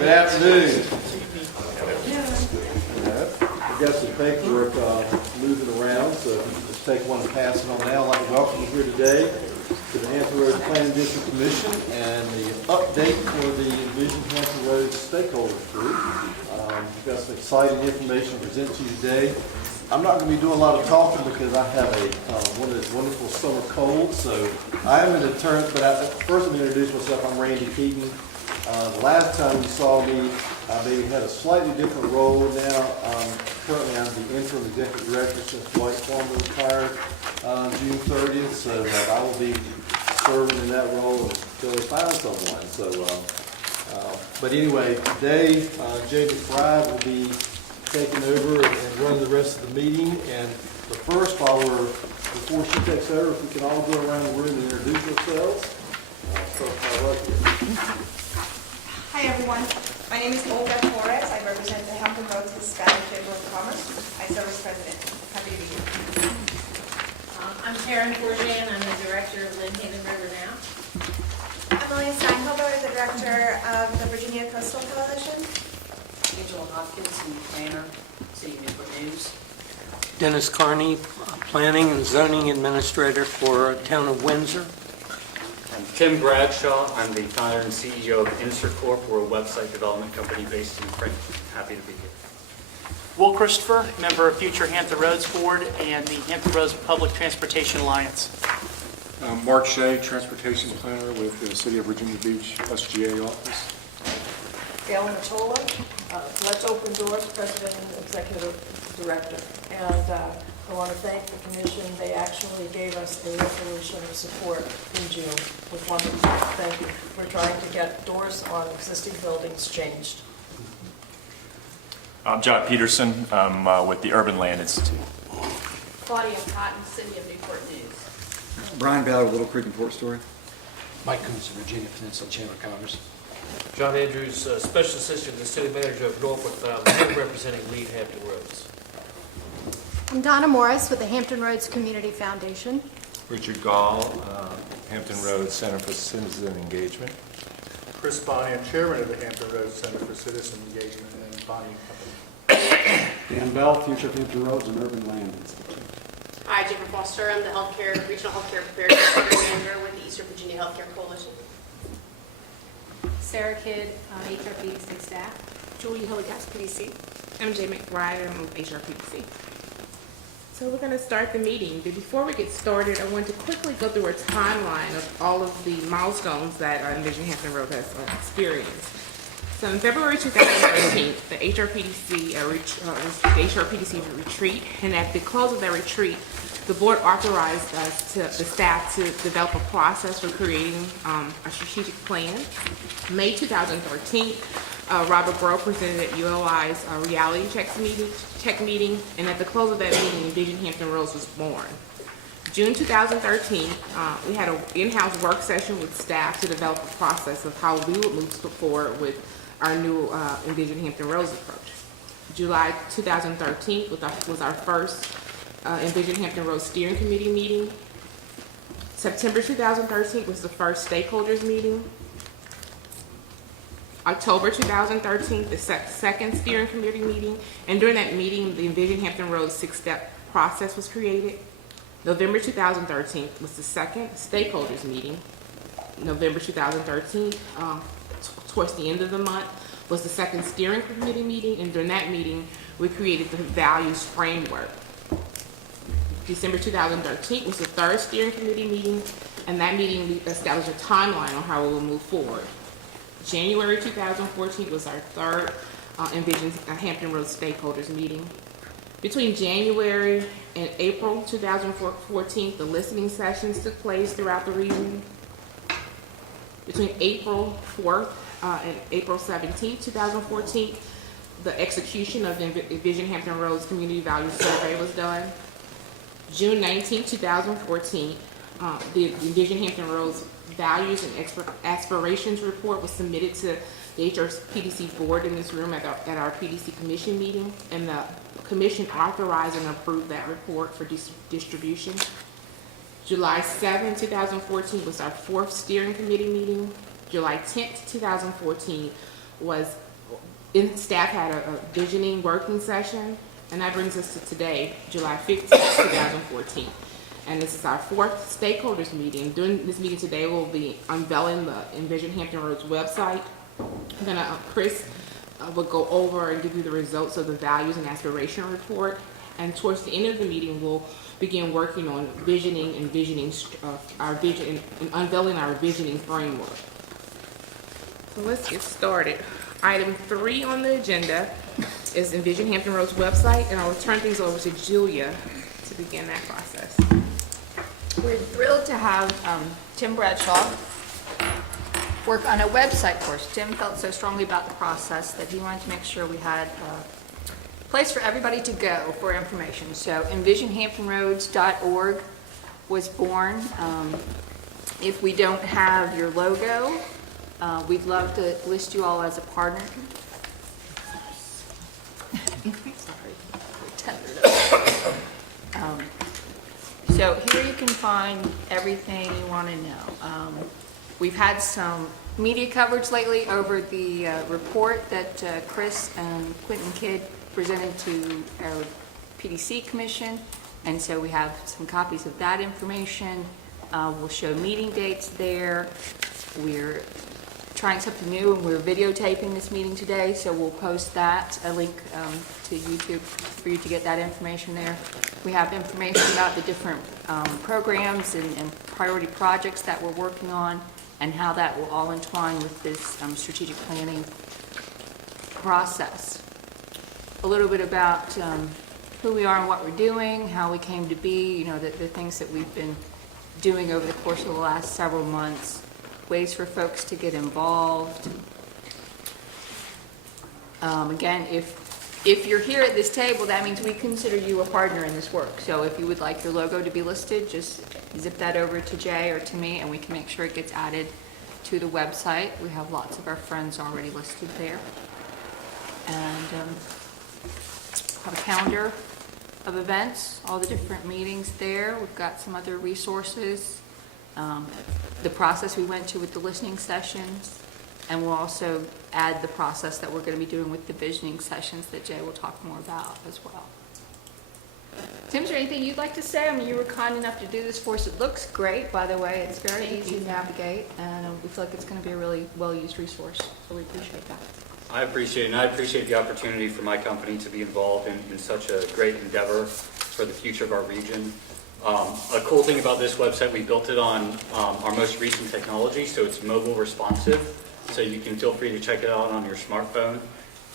Good afternoon. We've got some paperwork moving around, so if you can just take one and pass it on now. I'd like to welcome you here today to the Hampton Roads Planning District Commission and the update for the Envision Hampton Roads Stakeholder group. We've got some exciting information to present to you today. I'm not going to be doing a lot of talking because I have one of those wonderful summer colds, so I am going to turn, but first I'm going to introduce myself. I'm Randy Keaton. The last time you saw me, I maybe had a slightly different role now. Currently I'm the interim executive director since Dwight Farmer retired June 30th, so I will be serving in that role until they find someone. So, but anyway, today Jay McBride will be taking over and running the rest of the meeting. And the first before she takes over, if we can all go around the room and introduce ourselves. Start right here. Hi everyone, my name is Olga Torres. I represent the Hampton Roads Hispanic Chamber of Commerce. I serve as president. Happy to be here. I'm Karen Bourget, and I'm the director of Lynn Haven River Now. Emily Stakeholder, the director of the Virginia Coastal Coalition. Angela Hopkins, and planner, City Newport News. Dennis Carney, Planning and Zoning Administrator for Town of Windsor. I'm Tim Bradshaw. I'm the founder and CEO of InserCorp. We're a website development company based in Franklin. Happy to be here. Will Christopher, member of Future Hampton Roads Board and the Hampton Roads Public Transportation Alliance. Mark Shea, Transportation Planner with the City of Virginia Beach SGA office. Gail Matola, Let's Open Doors, President and Executive Director. And I want to thank the Commission. They actually gave us a resolution of support in June with wonderful. Thank you. We're trying to get doors on existing buildings changed. I'm John Peterson. I'm with the Urban Land Institute. Claudia Cotton, City of Newport News. Brian Ballard, Little Creek and Port Story. Mike Coons, Virginia Peninsula Chamber of Commerce. John Andrews, Special Assistant to the City Manager of Norfolk Valley, representing Lead Hampton Roads. I'm Donna Morris with the Hampton Roads Community Foundation. Richard Gall, Hampton Roads Center for Citizen Engagement. Chris Bonnie, I'm Chairman of the Hampton Roads Center for Citizen Engagement and Bonnie Company. Dan Bell, Future of Hampton Roads and Urban Land Institute. Hi, Jennifer Foster. I'm the Regional Healthcare Preparedness Manager with the Eastern Virginia Healthcare Coalition. Sarah Kidd, HRPDC staff. Julie Hilligas, PDC. MJ McBride, I'm with HRPDC. So we're going to start the meeting, but before we get started, I want to quickly go through a timeline of all of the milestones that Envision Hampton Roads has experienced. So in February 2013, the HRPDC retreat, and at the close of that retreat, the board authorized us the staff to develop a process for creating a strategic plan. May 2013, Robert Grove presented at ULI's reality check meeting, and at the close of that meeting, Envision Hampton Roads was born. June 2013, we had an in-house work session with staff to develop a process of how we would move forward with our new Envision Hampton Roads approach. July 2013 was our first Envision Hampton Roads Steering Committee meeting. September 2013 was the first stakeholders meeting. October 2013, the second steering committee meeting, and during that meeting, the Envision Hampton Roads 6-step process was created. November 2013 was the second stakeholders meeting. November 2013, towards the end of the month, was the second steering committee meeting, and during that meeting, we created the values framework. December 2013 was the third steering committee meeting, and that meeting we established a timeline on how we will move forward. January 2014 was our third Envision Hampton Roads stakeholders meeting. Between January and April 2014, the listening sessions took place throughout the region. Between April 4th and April 17th, 2014, the execution of the Envision Hampton Roads Community Value Survey was done. June 19, 2014, the Envision Hampton Roads Values and Aspirations Report was submitted to the HRPDC board in this room at our PDC commission meeting, and the commission authorized and approved that report for distribution. July 7, 2014 was our fourth steering committee meeting. July 10th, 2014 was Staff had a visioning working session, and that brings us to today, July 15th, 2014. And this is our fourth stakeholders meeting. During this meeting today, we'll be unveiling the Envision Hampton Roads website. Chris will go over and give you the results of the values and aspiration report. And towards the end of the meeting, we'll begin working on visioning and our vision and unveiling our visioning framework. So let's get started. Item 3 on the agenda is Envision Hampton Roads website, and I'll turn things over to Julia to begin that process. We're thrilled to have Tim Bradshaw work on a website for us. Tim felt so strongly about the process that he wanted to make sure we had a place for everybody to go for information. So envisionhamptonroads.org was born. If we don't have your logo, we'd love to list you all as a partner. Sorry, we're tethered up. So here you can find everything you want to know. We've had some media coverage lately over the report that Chris and Quentin Kidd presented to our PDC Commission, and so we have some copies of that information. We'll show meeting dates there. We're trying something new, and we're videotaping this meeting today, so we'll post that, a link to YouTube for you to get that information there. We have information about the different programs and priority projects that we're working on and how that will all entwine with this strategic planning process. A little bit about who we are and what we're doing, how we came to be, the things that we've been doing over the course of the last several months, ways for folks to get involved. Again, if you're here at this table, that means we consider you a partner in this work. So if you would like your logo to be listed, just zip that over to Jay or to me, and we can make sure it gets added to the website. We have lots of our friends already listed there. And have a calendar of events, all the different meetings there. We've got some other resources. The process we went to with the listening sessions, and we'll also add the process that we're going to be doing with the visioning sessions that Jay will talk more about as well. Tim, is there anything you'd like to say? I mean, you were kind enough to do this for us. It looks great, by the way. It's very easy to navigate, and we feel like it's going to be a really well-used resource, so we appreciate that. I appreciate it, and I appreciate the opportunity for my company to be involved in such a great endeavor for the future of our region. A cool thing about this website, we built it on our most recent technology, so it's mobile responsive, so you can feel free to check it out on your smartphone.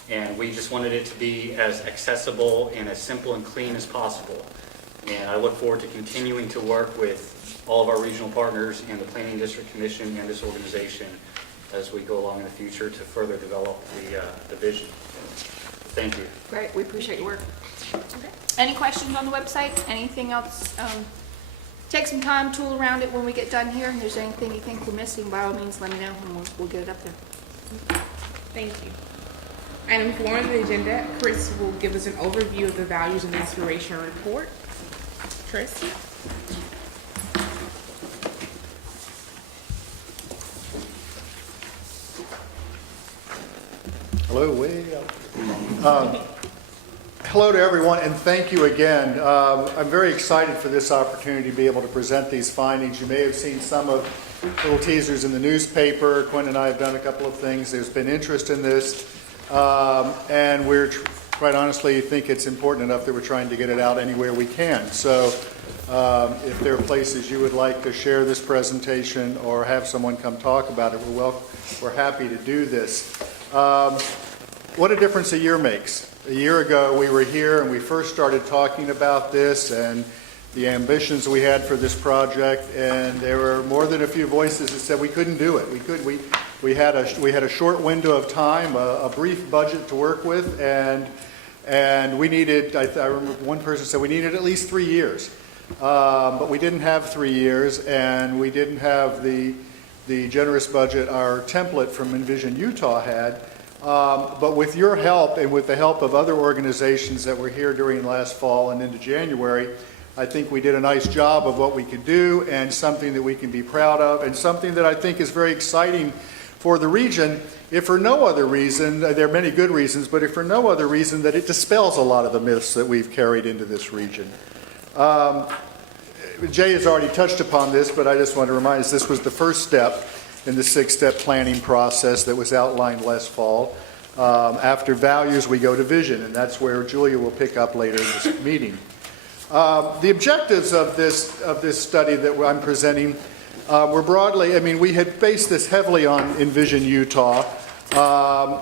And we just wanted it to be as accessible and as simple and clean as possible. And I look forward to continuing to work with all of our regional partners and the Planning District Commission and this organization as we go along in the future to further develop the vision. Thank you. Great, we appreciate your work. Okay. Any questions on the website? Anything else? Take some time, tool around it when we get done here. If there's anything you think we're missing, by all means, let me know, and we'll get it up there. Thank you. Item 4 on the agenda, Chris will give us an overview of the values and aspiration report. Chris? Hello, way up. Hello to everyone, and thank you again. I'm very excited for this opportunity to be able to present these findings. You may have seen some of little teasers in the newspaper. Quinn and I have done a couple of things. There's been interest in this, and we're quite honestly think it's important enough that we're trying to get it out anywhere we can. So if there are places you would like to share this presentation or have someone come talk about it, we're happy to do this. What a difference a year makes. A year ago we were here and we first started talking about this and the ambitions we had for this project, and there were more than a few voices that said we couldn't do it. We had a short window of time, a brief budget to work with, and we needed, I remember one person said we needed at least 3 years. But we didn't have 3 years, and we didn't have the generous budget our template from Envision Utah had. But with your help and with the help of other organizations that were here during last fall and into January, I think we did a nice job of what we could do, and something that we can be proud of, and something that I think is very exciting for the region, if for no other reason, there are many good reasons, but if for no other reason that it dispels a lot of the myths that we've carried into this region. Jay has already touched upon this, but I just want to remind us this was the first step in the 6-step planning process that was outlined last fall. After values, we go to vision, and that's where Julia will pick up later in this meeting. The objectives of this study that I'm presenting were broadly, we had based this heavily on Envision Utah,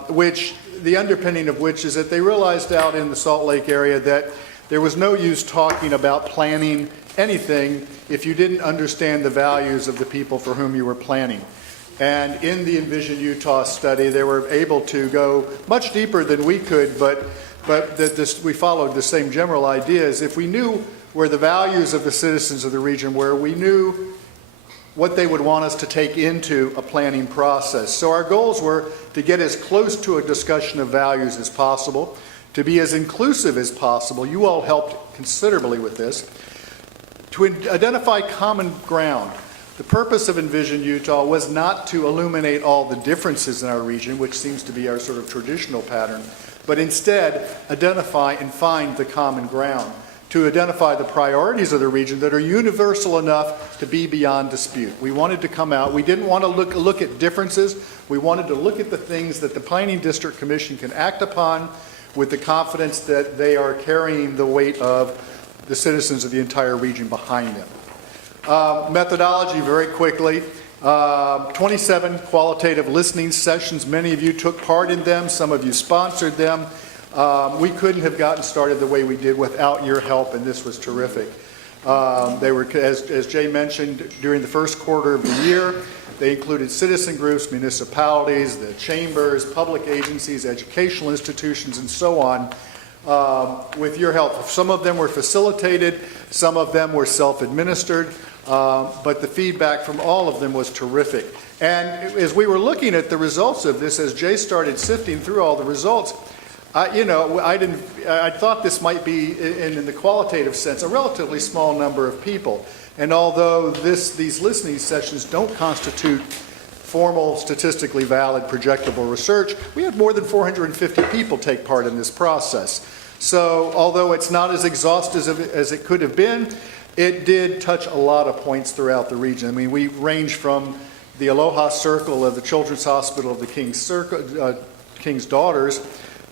which the underpinning of which is that they realized out in the Salt Lake area that there was no use talking about planning anything if you didn't understand the values of the people for whom you were planning. And in the Envision Utah study, they were able to go much deeper than we could, but we followed the same general ideas. If we knew where the values of the citizens of the region were, we knew what they would want us to take into a planning process. So our goals were to get as close to a discussion of values as possible, to be as inclusive as possible. You all helped considerably with this. To identify common ground. The purpose of Envision Utah was not to illuminate all the differences in our region, which seems to be our sort of traditional pattern, but instead identify and find the common ground, to identify the priorities of the region that are universal enough to be beyond dispute. We wanted to come out, we didn't want to look at differences, we wanted to look at the things that the Planning District Commission can act upon with the confidence that they are carrying the weight of the citizens of the entire region behind them. Methodology, very quickly. 27 qualitative listening sessions. Many of you took part in them. Some of you sponsored them. We couldn't have gotten started the way we did without your help, and this was terrific. They were, as Jay mentioned, during the first quarter of the year, they included citizen groups, municipalities, the chambers, public agencies, educational institutions, and so on. With your help. Some of them were facilitated, some of them were self-administered, but the feedback from all of them was terrific. And as we were looking at the results of this, as Jay started sifting through all the results, I thought this might be, in the qualitative sense, a relatively small number of people. And although these listening sessions don't constitute formal, statistically valid, projectable research, we had more than 450 people take part in this process. So although it's not as exhaustive as it could have been, it did touch a lot of points throughout the region. We range from the Aloha Circle of the Children's Hospital of the King's Daughters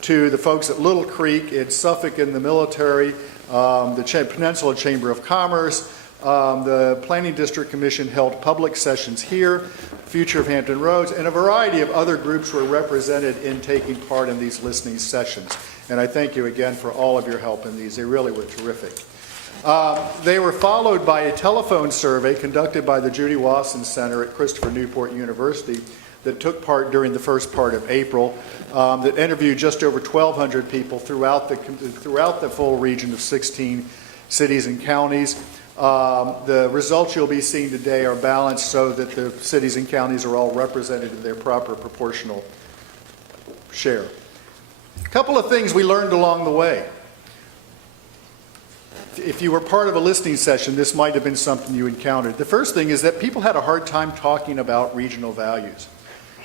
to the folks at Little Creek, in Suffolk in the military, the Peninsula Chamber of Commerce. The Planning District Commission held public sessions here, Future of Hampton Roads, and a variety of other groups were represented in taking part in these listening sessions. And I thank you again for all of your help in these. They really were terrific. They were followed by a telephone survey conducted by the Judy Wasson Center at Christopher Newport University that took part during the first part of April, that interviewed just over 1,200 people throughout the full region of 16 cities and counties. The results you'll be seeing today are balanced so that the cities and counties are all represented in their proper proportional share. A couple of things we learned along the way. If you were part of a listening session, this might have been something you encountered. The first thing is that people had a hard time talking about regional values.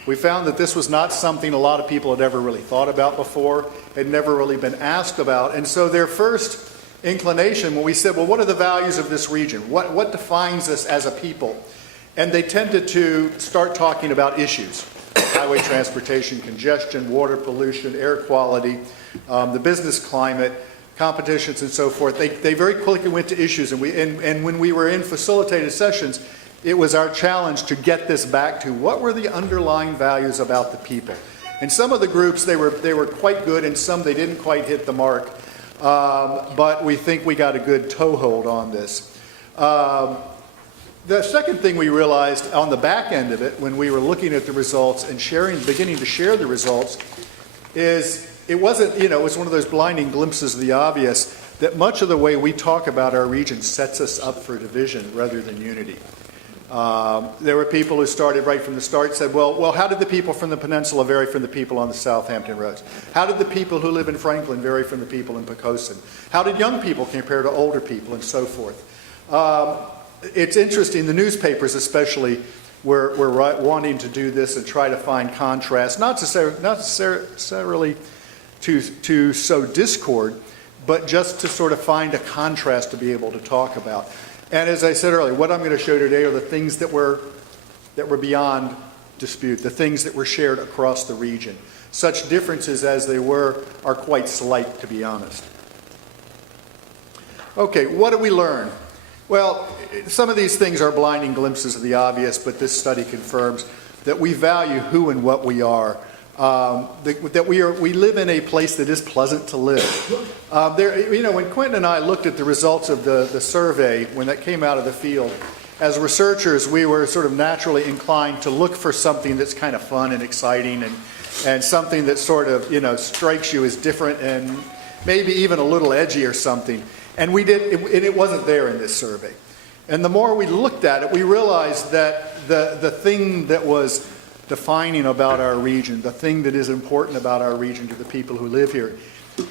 We found that this was not something a lot of people had ever really thought about before, had never really been asked about. And so their first inclination when we said, well, what are the values of this region? What defines us as a people? And they tended to start talking about issues. Highway transportation, congestion, water pollution, air quality, the business climate, competitions and so forth. They very quickly went to issues, and when we were in facilitated sessions, it was our challenge to get this back to what were the underlying values about the people. And some of the groups, they were quite good, and some they didn't quite hit the mark. But we think we got a good toehold on this. The second thing we realized on the back end of it, when we were looking at the results and beginning to share the results, is it wasn't, it was one of those blinding glimpses of the obvious that much of the way we talk about our region sets us up for division rather than unity. There were people who started right from the start, said, well, how did the people from the peninsula vary from the people on the Southampton roads? How did the people who live in Franklin vary from the people in Poquoson? How did young people compare to older people, and so forth? It's interesting, the newspapers especially we're wanting to do this and try to find contrast, not necessarily to sow discord, but just to sort of find a contrast to be able to talk about. And as I said earlier, what I'm going to show today are the things that were beyond dispute, the things that were shared across the region. Such differences as they were are quite slight, to be honest. Okay, what did we learn? Well, some of these things are blinding glimpses of the obvious, but this study confirms that we value who and what we are. That we live in a place that is pleasant to live. When Quentin and I looked at the results of the survey, when that came out of the field, as researchers, we were sort of naturally inclined to look for something that's kind of fun and exciting and something that sort of, strikes you as different and maybe even a little edgy or something. And we did, and it wasn't there in this survey. And the more we looked at it, we realized that the thing that was defining about our region, the thing that is important about our region to the people who live here,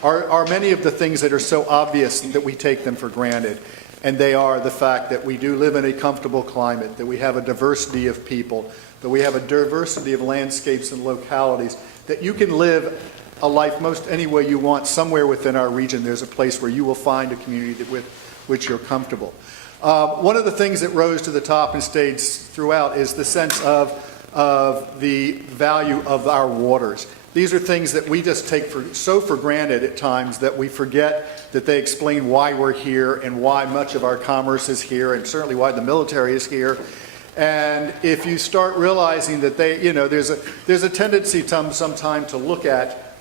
are many of the things that are so obvious that we take them for granted. And they are the fact that we do live in a comfortable climate, that we have a diversity of people, that we have a diversity of landscapes and localities, that you can live a life most any way you want. Somewhere within our region, there's a place where you will find a community with which you're comfortable. One of the things that rose to the top and stayed throughout is the sense of the value of our waters. These are things that we just take for granted at times that we forget that they explain why we're here and why much of our commerce is here and certainly why the military is here. And if you start realizing that there's a tendency sometimes to look at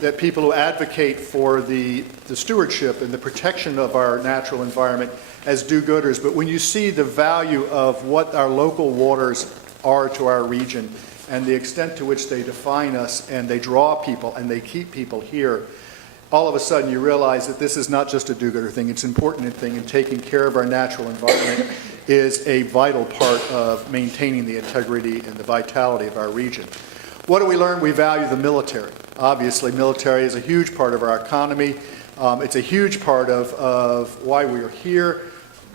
that people who advocate for the stewardship and the protection of our natural environment as do-gooders. But when you see the value of what our local waters are to our region and the extent to which they define us and they draw people and they keep people here, all of a sudden you realize that this is not just a do-gooder thing, it's an important thing, and taking care of our natural environment is a vital part of maintaining the integrity and the vitality of our region. What do we learn? We value the military. Obviously, military is a huge part of our economy. It's a huge part of why we are here.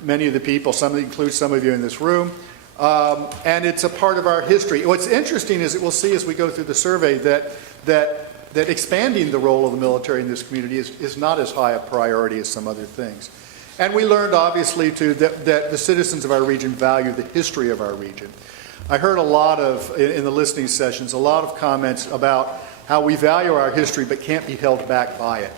Many of the people, include some of you in this room, and it's a part of our history. What's interesting is that we'll see as we go through the survey that expanding the role of the military in this community is not as high a priority as some other things. And we learned, obviously, too, that the citizens of our region value the history of our region. I heard a lot in the listening sessions, a lot of comments about how we value our history but can't be held back by it.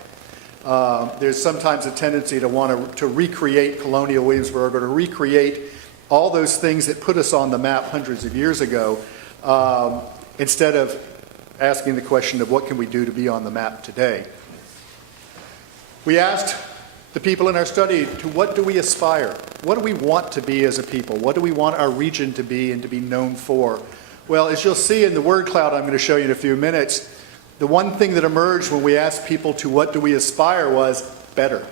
There's sometimes a tendency to want to recreate colonial Williamsburg or to recreate all those things that put us on the map hundreds of years ago, instead of asking the question of what can we do to be on the map today. We asked the people in our study to what do we aspire? What do we want to be as a people? What do we want our region to be and to be known for? Well, as you'll see in the word cloud I'm going to show you in a few minutes, the one thing that emerged when we asked people to what do we aspire was better.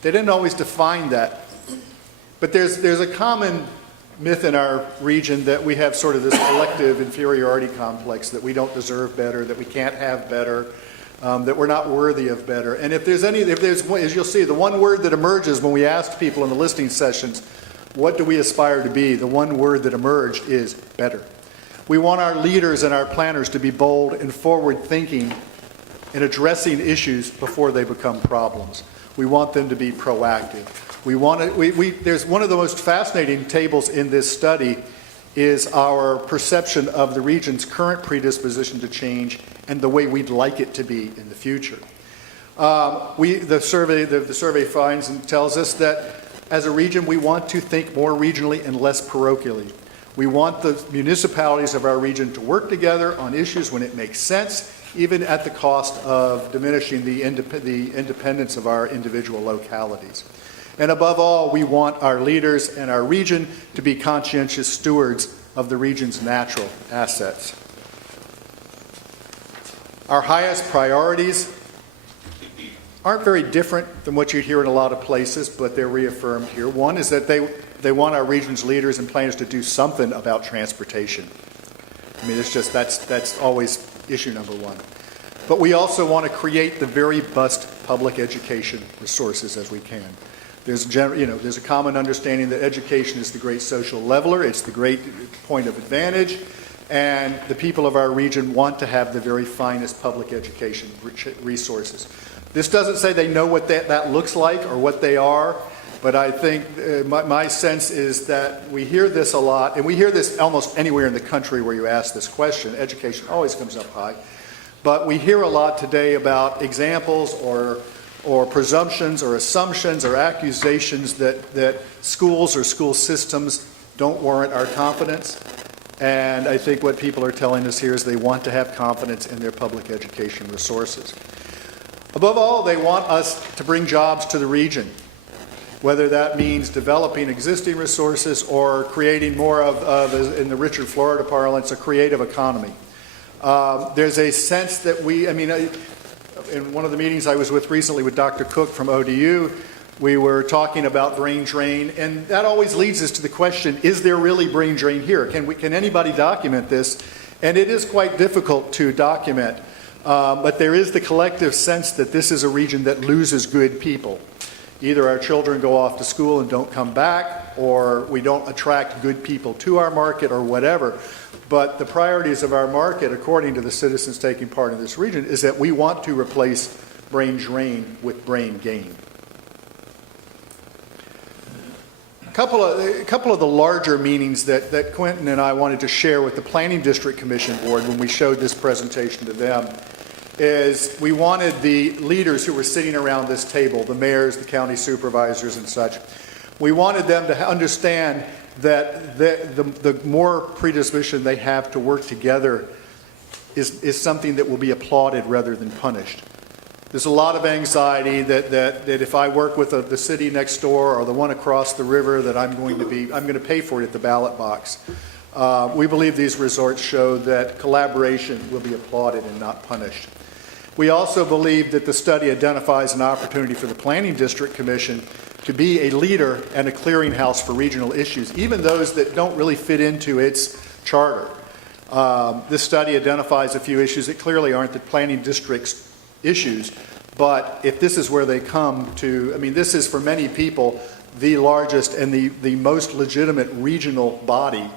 They didn't always define that. But there's a common myth in our region that we have sort of this collective inferiority complex, that we don't deserve better, that we can't have better, that we're not worthy of better. And if there's, as you'll see, the one word that emerges when we asked people in the listening sessions, what do we aspire to be? The one word that emerged is better. We want our leaders and our planners to be bold and forward-thinking in addressing issues before they become problems. We want them to be proactive. There's one of the most fascinating tables in this study is our perception of the region's current predisposition to change and the way we'd like it to be in the future. The survey finds and tells us that as a region, we want to think more regionally and less parochially. We want the municipalities of our region to work together on issues when it makes sense, even at the cost of diminishing the independence of our individual localities. And above all, we want our leaders and our region to be conscientious stewards of the region's natural assets. Our highest priorities aren't very different than what you hear in a lot of places, but they're reaffirmed here. One is that they want our region's leaders and planners to do something about transportation. I mean, that's always issue number one. But we also want to create the very best public education resources as we can. There's there's a common understanding that education is the great social leveler, it's the great point of advantage, and the people of our region want to have the very finest public education resources. This doesn't say they know what that looks like or what they are, but I think my sense is that we hear this a lot, and we hear this almost anywhere in the country where you ask this question. Education always comes up high. But we hear a lot today about examples or presumptions or assumptions or accusations that schools or school systems don't warrant our confidence. And I think what people are telling us here is they want to have confidence in their public education resources. Above all, they want us to bring jobs to the region, whether that means developing existing resources or creating more of in the Richard Florida parlance, a creative economy. There's a sense that in one of the meetings I was with recently with Dr. Cook from ODU, we were talking about brain drain, and that always leads us to the question, is there really brain drain here? Can anybody document this? And it is quite difficult to document, but there is the collective sense that this is a region that loses good people. Either our children go off to school and don't come back, or we don't attract good people to our market, or whatever. But the priorities of our market, according to the citizens taking part in this region, is that we want to replace brain drain with brain gain. A couple of the larger meanings that Quentin and I wanted to share with the Planning District Commission Board when we showed this presentation to them is we wanted the leaders who were sitting around this table, the mayors, the county supervisors and such, we wanted them to understand that the more predisposition they have to work together is something that will be applauded rather than punished. There's a lot of anxiety that if I work with the city next door or the one across the river that I'm going to pay for it at the ballot box. We believe these results show that collaboration will be applauded and not punished. We also believe that the study identifies an opportunity for the Planning District Commission to be a leader and a clearinghouse for regional issues, even those that don't really fit into its charter. This study identifies a few issues that clearly aren't the planning district's issues, but if this is where they come to, this is for many people the largest and the most legitimate regional body,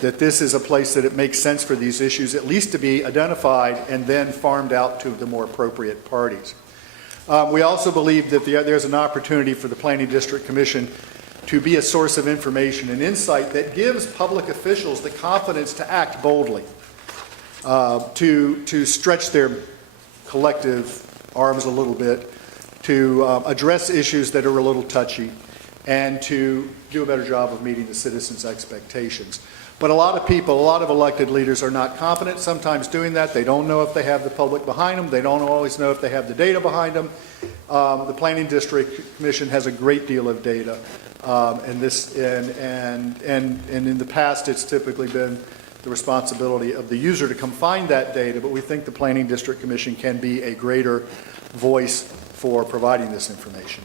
that this is a place that it makes sense for these issues at least to be identified and then farmed out to the more appropriate parties. We also believe that there's an opportunity for the Planning District Commission to be a source of information and insight that gives public officials the confidence to act boldly, to stretch their collective arms a little bit, to address issues that are a little touchy, and to do a better job of meeting the citizens' expectations. But a lot of people, a lot of elected leaders are not confident sometimes doing that. They don't know if they have the public behind them. They don't always know if they have the data behind them. The Planning District Commission has a great deal of data, and in the past it's typically been the responsibility of the user to come find that data, but we think the Planning District Commission can be a greater voice for providing this information.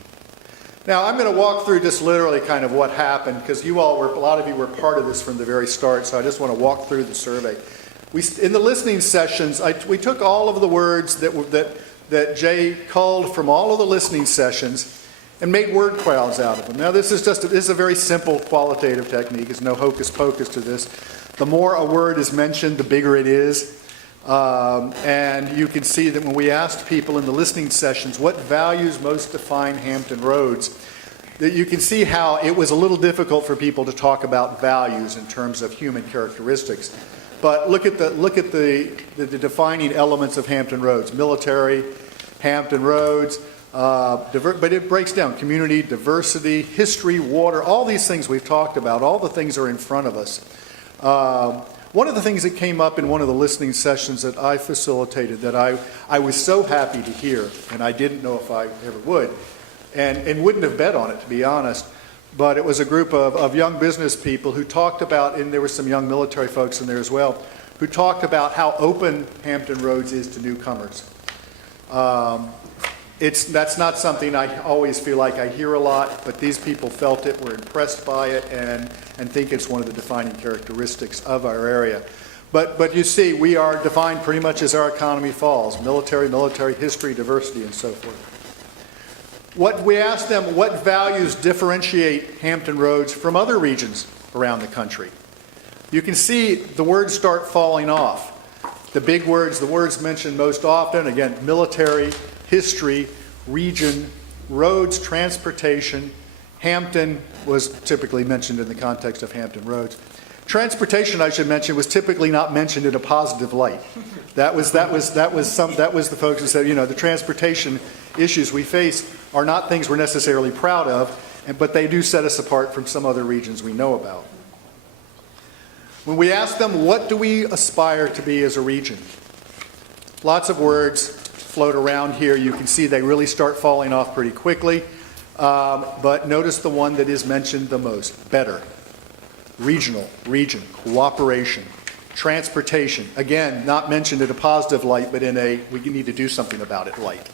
Now, I'm going to walk through just literally kind of what happened, because a lot of you were part of this from the very start, so I just want to walk through the survey. In the listening sessions, we took all of the words that Jay culled from all of the listening sessions and made word clouds out of them. Now, this is a very simple qualitative technique. There's no hocus pocus to this. The more a word is mentioned, the bigger it is. And you can see that when we asked people in the listening sessions what values most define Hampton Roads, that you can see how it was a little difficult for people to talk about values in terms of human characteristics. But look at the defining elements of Hampton Roads: military, Hampton Roads, but it breaks down community, diversity, history, water, all these things we've talked about. All the things are in front of us. One of the things that came up in one of the listening sessions that I facilitated that I was so happy to hear, and I didn't know if I ever would, and wouldn't have bet on it, to be honest, but it was a group of young business people who talked about, and there were some young military folks in there as well, who talked about how open Hampton Roads is to newcomers. That's not something I always feel like I hear a lot, but these people felt it, were impressed by it, and think it's one of the defining characteristics of our area. But you see, we are defined pretty much as our economy falls: military history, diversity, and so forth. We asked them what values differentiate Hampton Roads from other regions around the country. You can see the words start falling off. The big words, the words mentioned most often, again, military, history, region, roads, transportation. Hampton was typically mentioned in the context of Hampton Roads. Transportation, I should mention, was typically not mentioned in a positive light. That was the folks who said, you know, the transportation issues we face are not things we're necessarily proud of, but they do set us apart from some other regions we know about. When we ask them, what do we aspire to be as a region? Lots of words float around here. You can see they really start falling off pretty quickly. But notice the one that is mentioned the most: better. Regional, region, cooperation, transportation. Again, not mentioned in a positive light, but in a we need to do something about it light.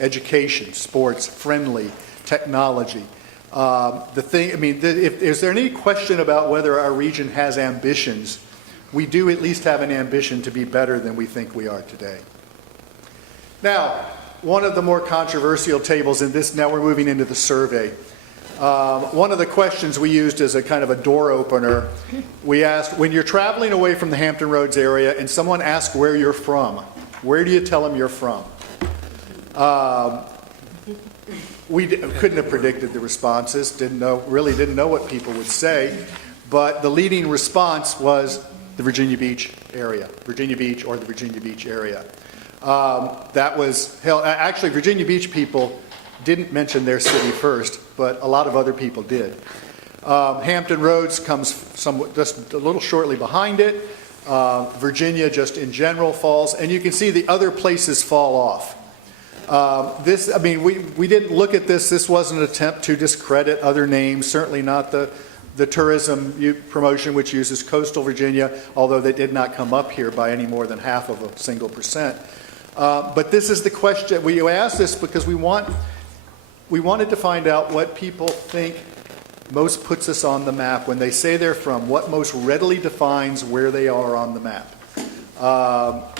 Education, sports, friendly, technology. Is there any question about whether our region has ambitions? We do at least have an ambition to be better than we think we are today. Now, one of the more controversial tables in this, now we're moving into the survey. One of the questions we used as a kind of a door opener, we asked, when you're traveling away from the Hampton Roads area and someone asks where you're from, where do you tell them you're from? We couldn't have predicted the responses, really didn't know what people would say, but the leading response was the Virginia Beach area, Virginia Beach or the Virginia Beach area. Actually, Virginia Beach people didn't mention their city first, but a lot of other people did. Hampton Roads comes just a little shortly behind it. Virginia, just in general, falls, and you can see the other places fall off. We didn't look at this. This wasn't an attempt to discredit other names, certainly not the tourism promotion, which uses coastal Virginia, although they did not come up here by any more than 0.5%. But this is the question. We asked this because we wanted to find out what people think most puts us on the map. When they say they're from, what most readily defines where they are on the map.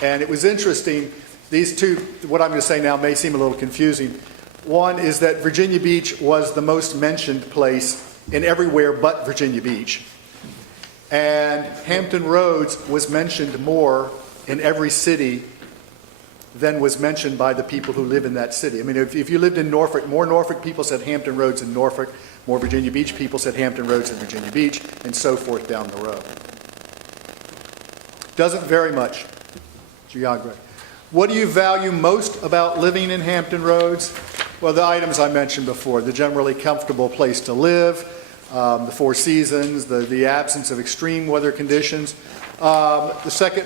And it was interesting. These two, what I'm going to say now may seem a little confusing. One is that Virginia Beach was the most mentioned place in everywhere but Virginia Beach. And Hampton Roads was mentioned more in every city than was mentioned by the people who live in that city. I mean, if you lived in Norfolk, more Norfolk people said Hampton Roads in Norfolk, more Virginia Beach people said Hampton Roads in Virginia Beach, and so forth down the road. Doesn't vary much. Geography. What do you value most about living in Hampton Roads? Well, the items I mentioned before: the generally comfortable place to live, the four seasons, the absence of extreme weather conditions. The second,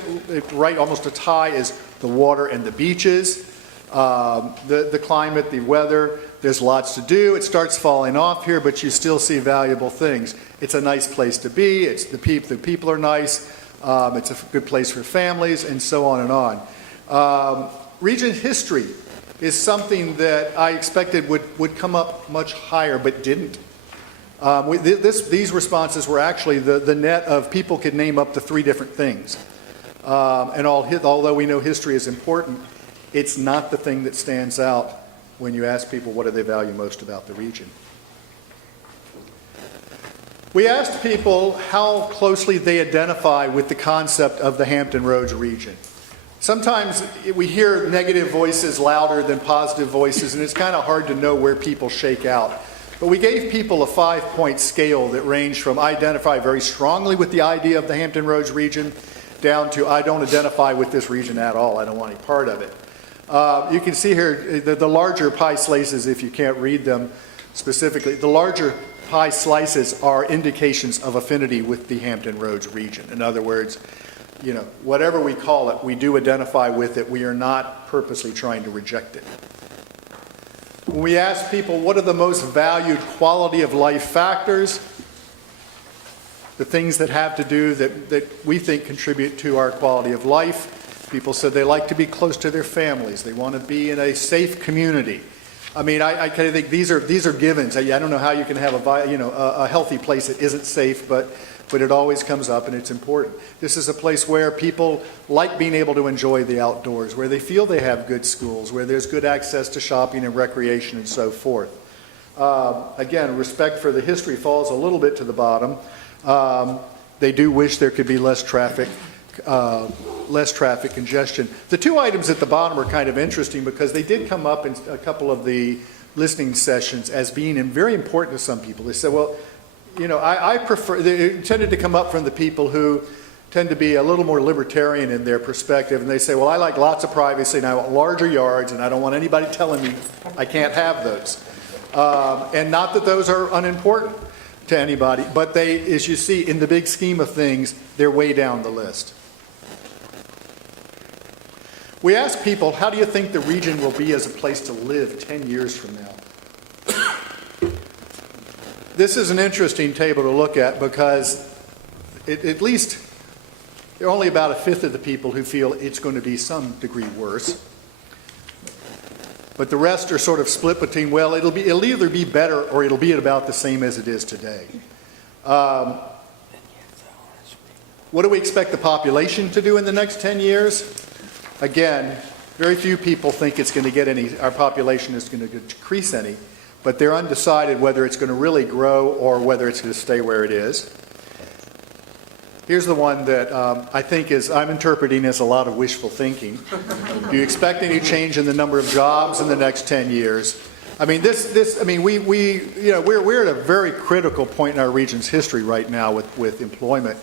right, almost a tie, is the water and the beaches, the climate, the weather. There's lots to do. It starts falling off here, but you still see valuable things. It's a nice place to be. It's the people are nice. It's a good place for families, and so on and on. Region history is something that I expected would come up much higher, but didn't. These responses were actually the net of people could name up to 3 different things. Although we know history is important, it's not the thing that stands out when you ask people what do they value most about the region. We asked people how closely they identify with the concept of the Hampton Roads region. Sometimes we hear negative voices louder than positive voices, and it's kind of hard to know where people shake out. But we gave people a 5-point scale that ranged from identify very strongly with the idea of the Hampton Roads region down to I don't identify with this region at all. I don't want any part of it. You can see here the larger pie slices, if you can't read them specifically, the larger pie slices are indications of affinity with the Hampton Roads region. In other words, you know, whatever we call it, we do identify with it. We are not purposely trying to reject it. When we ask people what are the most valued quality of life factors, the things that have to do that we think contribute to our quality of life, people said they like to be close to their families. They want to be in a safe community. I mean, I kind of think these are givens. I don't know how you can have a healthy place that isn't safe, but it always comes up and it's important. This is a place where people like being able to enjoy the outdoors, where they feel they have good schools, where there's good access to shopping and recreation and so forth. Again, respect for the history falls a little bit to the bottom. They do wish there could be less traffic congestion. The two items at the bottom are kind of interesting because they did come up in a couple of the listening sessions as being very important to some people. They said, well, you know, I prefer, they tended to come up from the people who tend to be a little more libertarian in their perspective, and they say, well, I like lots of privacy and I want larger yards and I don't want anybody telling me I can't have those. And not that those are unimportant to anybody, but they, as you see, in the big scheme of things, they're way down the list. We ask people, how do you think the region will be as a place to live 10 years from now? This is an interesting table to look at because at least there are only about a fifth of the people who feel it's going to be some degree worse. But the rest are sort of split between, well, it'll either be better or it'll be at about the same as it is today. What do we expect the population to do in the next 10 years? Again, very few people think it's going to get any, our population is going to decrease any, but they're undecided whether it's going to really grow or whether it's going to stay where it is. Here's the one that I think I'm interpreting as a lot of wishful thinking. Do you expect any change in the number of jobs in the next 10 years? I mean, we're at a very critical point in our region's history right now with employment,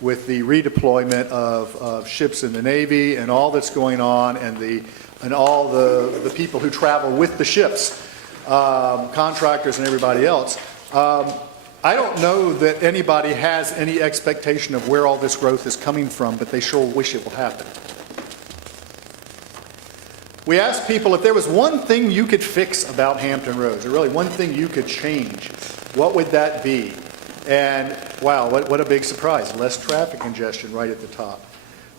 with the redeployment of ships in the Navy and all that's going on, and all the people who travel with the ships, contractors and everybody else. I don't know that anybody has any expectation of where all this growth is coming from, but they sure wish it will happen. We asked people if there was one thing you could fix about Hampton Roads, or really one thing you could change, what would that be? And wow, what a big surprise. Less traffic congestion right at the top.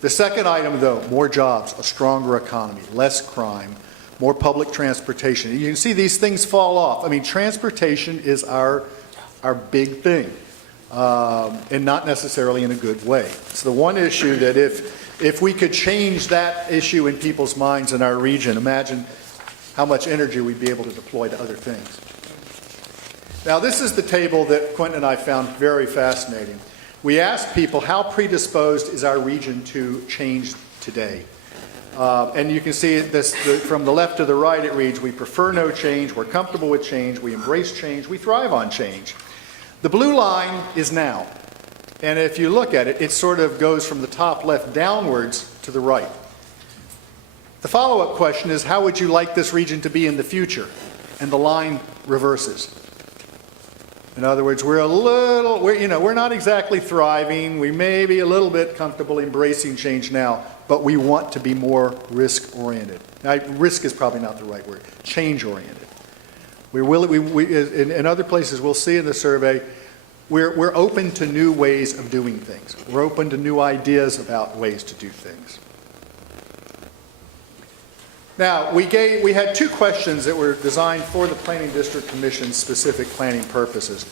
The second item, though, more jobs, a stronger economy, less crime, more public transportation. You can see these things fall off. I mean, transportation is our big thing, and not necessarily in a good way. It's the one issue that if we could change that issue in people's minds in our region, imagine how much energy we'd be able to deploy to other things. Now, this is the table that Quentin and I found very fascinating. We asked people, how predisposed is our region to change today? And you can see this from the left to the right, it reads, we prefer no change, we're comfortable with change, we embrace change, we thrive on change. The blue line is now. And if you look at it, it sort of goes from the top left downwards to the right. The follow-up question is, how would you like this region to be in the future? And the line reverses. In other words, we're not exactly thriving. We may be a little bit comfortable embracing change now, but we want to be more risk-oriented. Now, risk is probably not the right word. Change-oriented. In other places, we'll see in the survey, we're open to new ways of doing things. We're open to new ideas about ways to do things. Now, we had two questions that were designed for the Planning District Commission's specific planning purposes.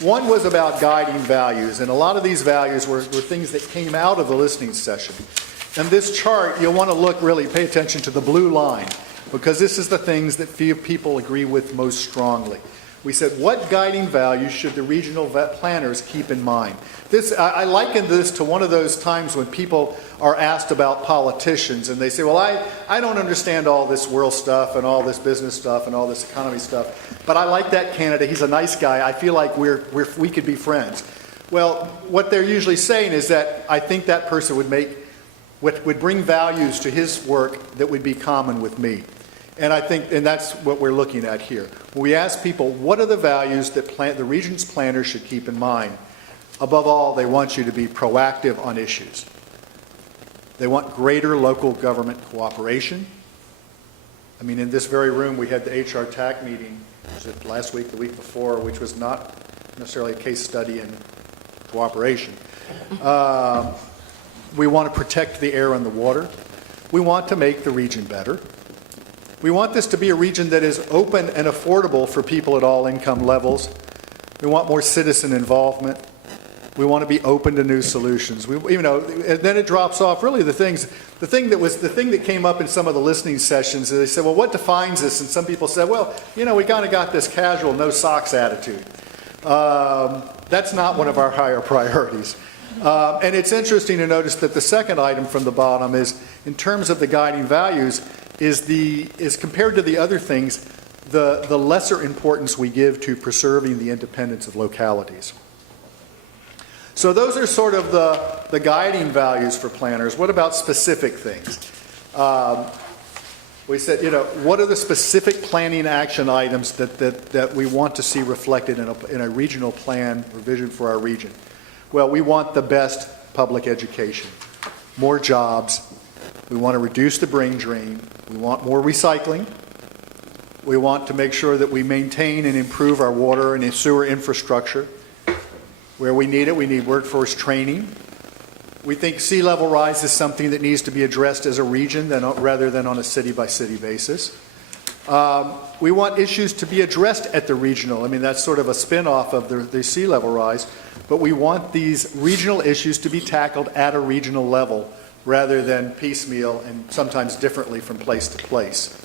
One was about guiding values, and a lot of these values were things that came out of the listening session. And this chart, you'll want to pay attention to the blue line, because this is the things that few people agree with most strongly. We said, what guiding values should the regional planners keep in mind? I liken this to one of those times when people are asked about politicians and they say, well, I don't understand all this world stuff and all this business stuff and all this economy stuff, but I like that candidate. He's a nice guy. I feel like we could be friends. Well, what they're usually saying is that I think that person would bring values to his work that would be common with me. And that's what we're looking at here. We ask people, what are the values that the region's planners should keep in mind? Above all, they want you to be proactive on issues. They want greater local government cooperation. I mean, in this very room, we had the HR TAC meeting, was it last week, the week before, which was not necessarily a case study in cooperation. We want to protect the air and the water. We want to make the region better. We want this to be a region that is open and affordable for people at all income levels. We want more citizen involvement. We want to be open to new solutions. And then it drops off. Really, the thing that came up in some of the listening sessions, they said, well, what defines this? And some people said, well, we kind of got this casual, no socks attitude. That's not one of our higher priorities. And it's interesting to notice that the second item from the bottom is, in terms of the guiding values, is compared to the other things, the lesser importance we give to preserving the independence of localities. So those are sort of the guiding values for planners. What about specific things? We said, what are the specific planning action items that we want to see reflected in a regional plan or vision for our region? Well, we want the best public education, more jobs. We want to reduce the brain drain. We want more recycling. We want to make sure that we maintain and improve our water and sewer infrastructure. Where we need it, we need workforce training. We think sea level rise is something that needs to be addressed as a region rather than on a city-by-city basis. We want issues to be addressed at the regional. That's sort of a spin-off of the sea level rise, but we want these regional issues to be tackled at a regional level rather than piecemeal and sometimes differently from place to place.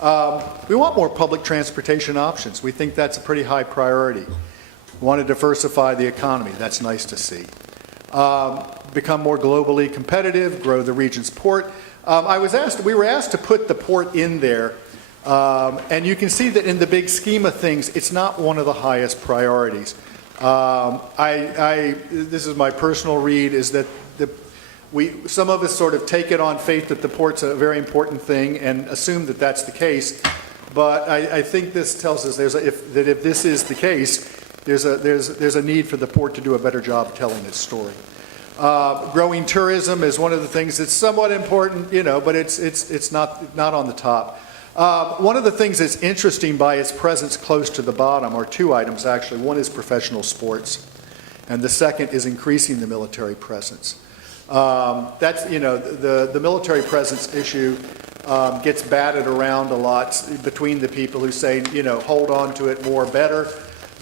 We want more public transportation options. We think that's a pretty high priority. We want to diversify the economy. That's nice to see. Become more globally competitive, grow the region's port. We were asked to put the port in there, and you can see that in the big scheme of things, it's not one of the highest priorities. This is my personal read, is that some of us sort of take it on faith that the port's a very important thing and assume that that's the case. But I think this tells us if this is the case, there's a need for the port to do a better job of telling its story. Growing tourism is one of the things that's somewhat important, but it's not on the top. One of the things that's interesting by its presence close to the bottom are two items, actually. One is professional sports, and the second is increasing the military presence. That's, the military presence issue gets batted around a lot between the people who say, hold on to it more, better,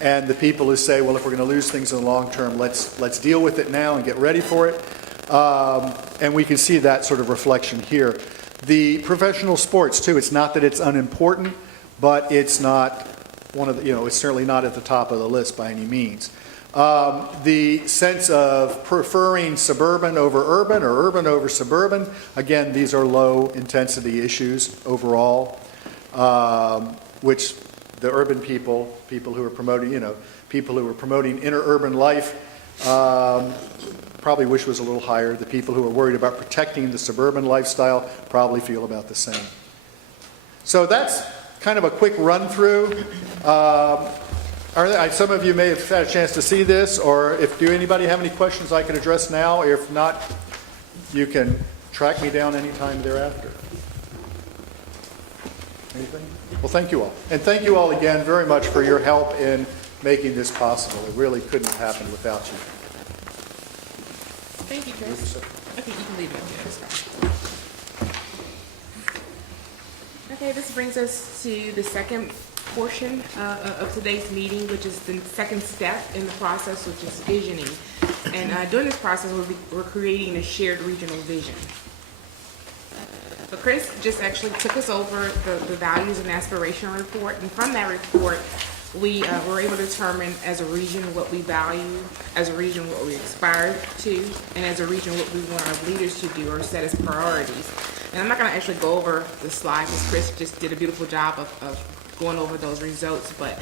and the people who say, well, if we're going to lose things in the long term, let's deal with it now and get ready for it. And we can see that sort of reflection here. The professional sports, too, it's not that it's unimportant, but it's not one of the, it's certainly not at the top of the list by any means. The sense of preferring suburban over urban or urban over suburban, again, these are low intensity issues overall, which the urban people who are promoting, people who are promoting interurban life probably wish was a little higher. The people who are worried about protecting the suburban lifestyle probably feel about the same. So that's kind of a quick run through. Some of you may have had a chance to see this, or do anybody have any questions I can address now? If not, you can track me down anytime thereafter. Anything? Well, thank you all. And thank you all again very much for your help in making this possible. It really couldn't have happened without you. Thank you, Chris. Okay, you can leave it here. Okay, this brings us to the second portion of today's meeting, which is the second step in the process, which is visioning. And during this process, we're creating a shared regional vision. So Chris just actually took us over the values and aspiration report, and from that report, we were able to determine as a region what we value, as a region what we aspire to, and as a region what we want our leaders to do or set as priorities. And I'm not going to actually go over the slide because Chris just did a beautiful job of going over those results, but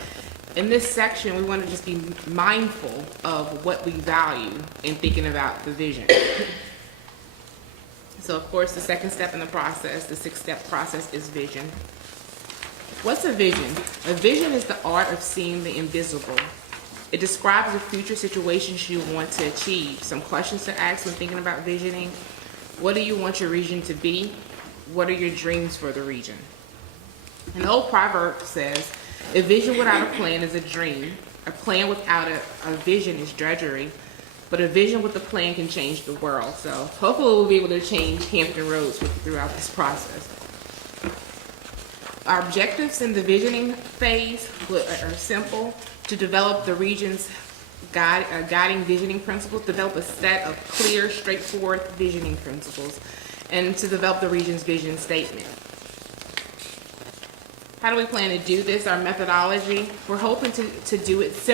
in this section we want to just be mindful of what we value in thinking about the vision. So of course the second step in the process, the 6-step process, is vision. What's a vision? A vision is the art of seeing the invisible. It describes the future situations you want to achieve. Some questions to ask when thinking about visioning. What do you want your region to be? What are your dreams for the region? An old proverb says, a vision without a plan is a dream. A plan without a vision is drudgery. But a vision with a plan can change the world. So hopefully we'll be able to change Hampton Roads throughout this process. Our objectives in the visioning phase are simple: to develop the region's guiding visioning principles, develop a set of clear, straightforward visioning principles, and to develop the region's vision statement. How do we plan to do this? Our methodology, we're hoping to do it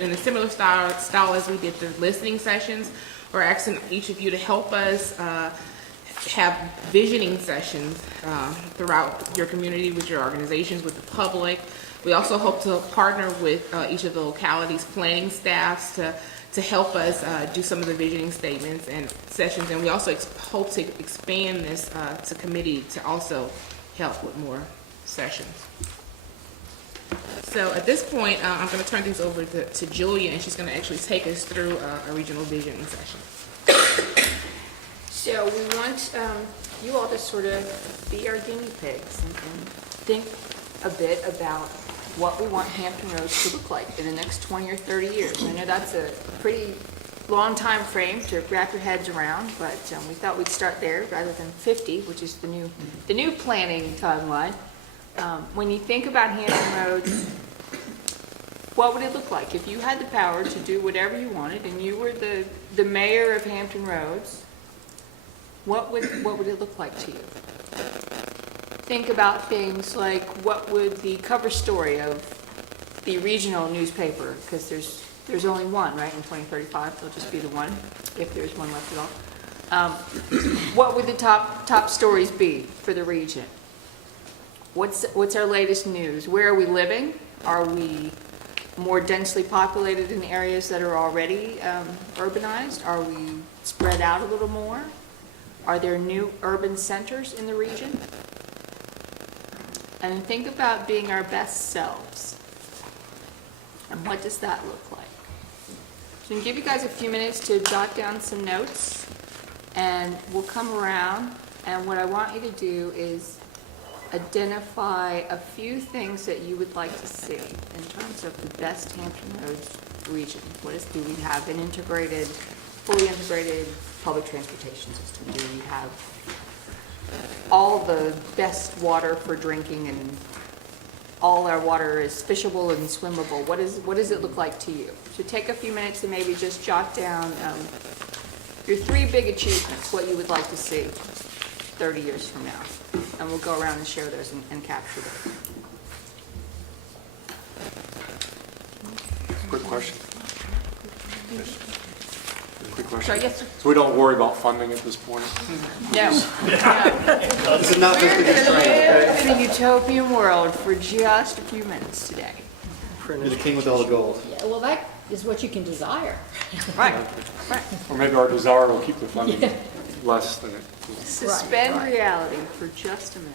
in a similar style as we did the listening sessions. We're asking each of you to help us have visioning sessions throughout your community, with your organizations, with the public. We also hope to partner with each of the localities' planning staffs to help us do some of the visioning statements and sessions. And we also hope to expand this to committee to also help with more sessions. So at this point, I'm going to turn things over to Julia, and she's going to actually take us through a regional visioning session. So we want you all to sort of be our guinea pigs and think a bit about what we want Hampton Roads to look like in the next 20 or 30 years. I know that's a pretty long time frame to wrap your heads around, but we thought we'd start there rather than 50, which is the new planning timeline. When you think about Hampton Roads, what would it look like if you had the power to do whatever you wanted and you were the mayor of Hampton Roads? What would it look like to you? Think about things like, what would the cover story of the regional newspaper, because there's only one, right, in 2035, there'll just be the one, if there's one left at all. What would the top stories be for the region? What's our latest news? Where are we living? Are we more densely populated in areas that are already urbanized? Are we spread out a little more? Are there new urban centers in the region? And think about being our best selves. And what does that look like? So I'm going to give you guys a few minutes to jot down some notes, and we'll come around, and what I want you to do is identify a few things that you would like to see in terms of the best Hampton Roads region. Do we have an fully integrated public transportation system? Do we have all the best water for drinking, and all our water is fishable and swimmable? What does it look like to you? So take a few minutes and maybe just jot down your 3 big achievements, what you would like to see 30 years from now. And we'll go around and share those and capture those. Quick question. Quick question. Sorry, yes, sir. So we don't worry about funding at this point? No. This is not We're just a going to constraint, okay? live in a utopian world for just a few minutes today. You're the king with all the gold. Yeah, well, that is what you can desire. Right. Or maybe our desire will keep the funding less than it. Suspend reality for just a minute.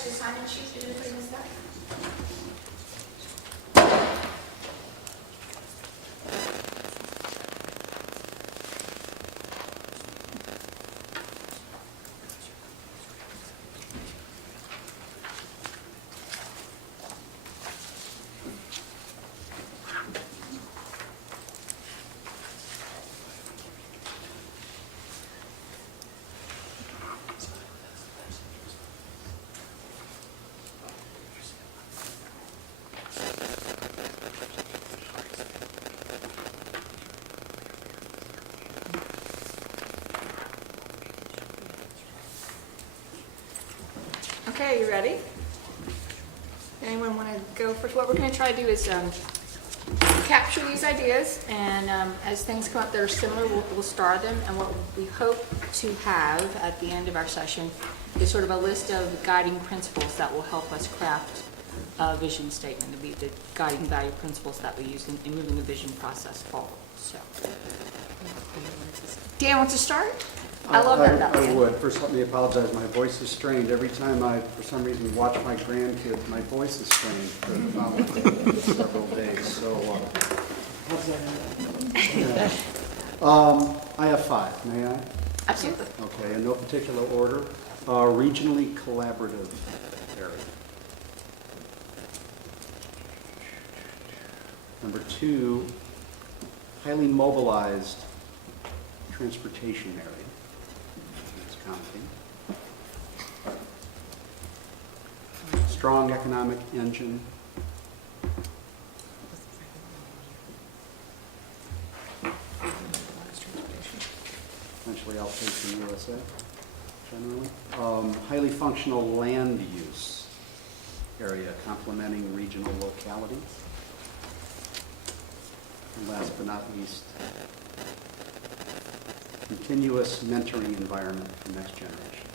attach the sign-in sheet to do for this stuff? Okay, you ready? Anyone want to go first? What we're going to try to do is capture these ideas, and as things come up that are similar, we'll star them. And what we hope to have at the end of our session is sort of a list of guiding principles that will help us craft a vision statement, to be the guiding value principles that we use in moving the vision process forward. So, Dan wants to start? I love that about I Dan. would. First, let me apologize. My voice is strained. Every time I, for some reason, watch my grandkid, my voice is strained for the following several days. So, I have 5. May I? Absolutely. Okay, in no particular order. Regionally collaborative area. Number 2, highly mobilized transportation area. That's counting. Strong economic engine. Essentially outpacing USA, generally. Highly functional land use area complementing regional localities. And last but not least, continuous mentoring environment for next generation.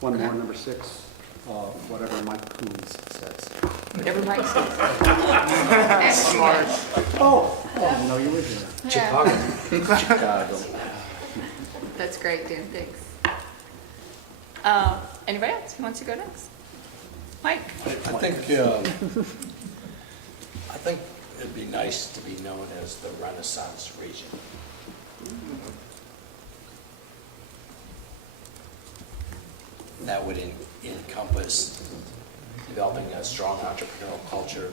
One more, number 6, whatever Mike Coons says. Whatever Mike says. Smart. Oh, I didn't know you were here. Yeah. Chicago. That's great, Dan. Thanks. Anybody else who wants to go next? Mike? I think it'd be nice to be known as the Renaissance region. That would encompass developing a strong entrepreneurial culture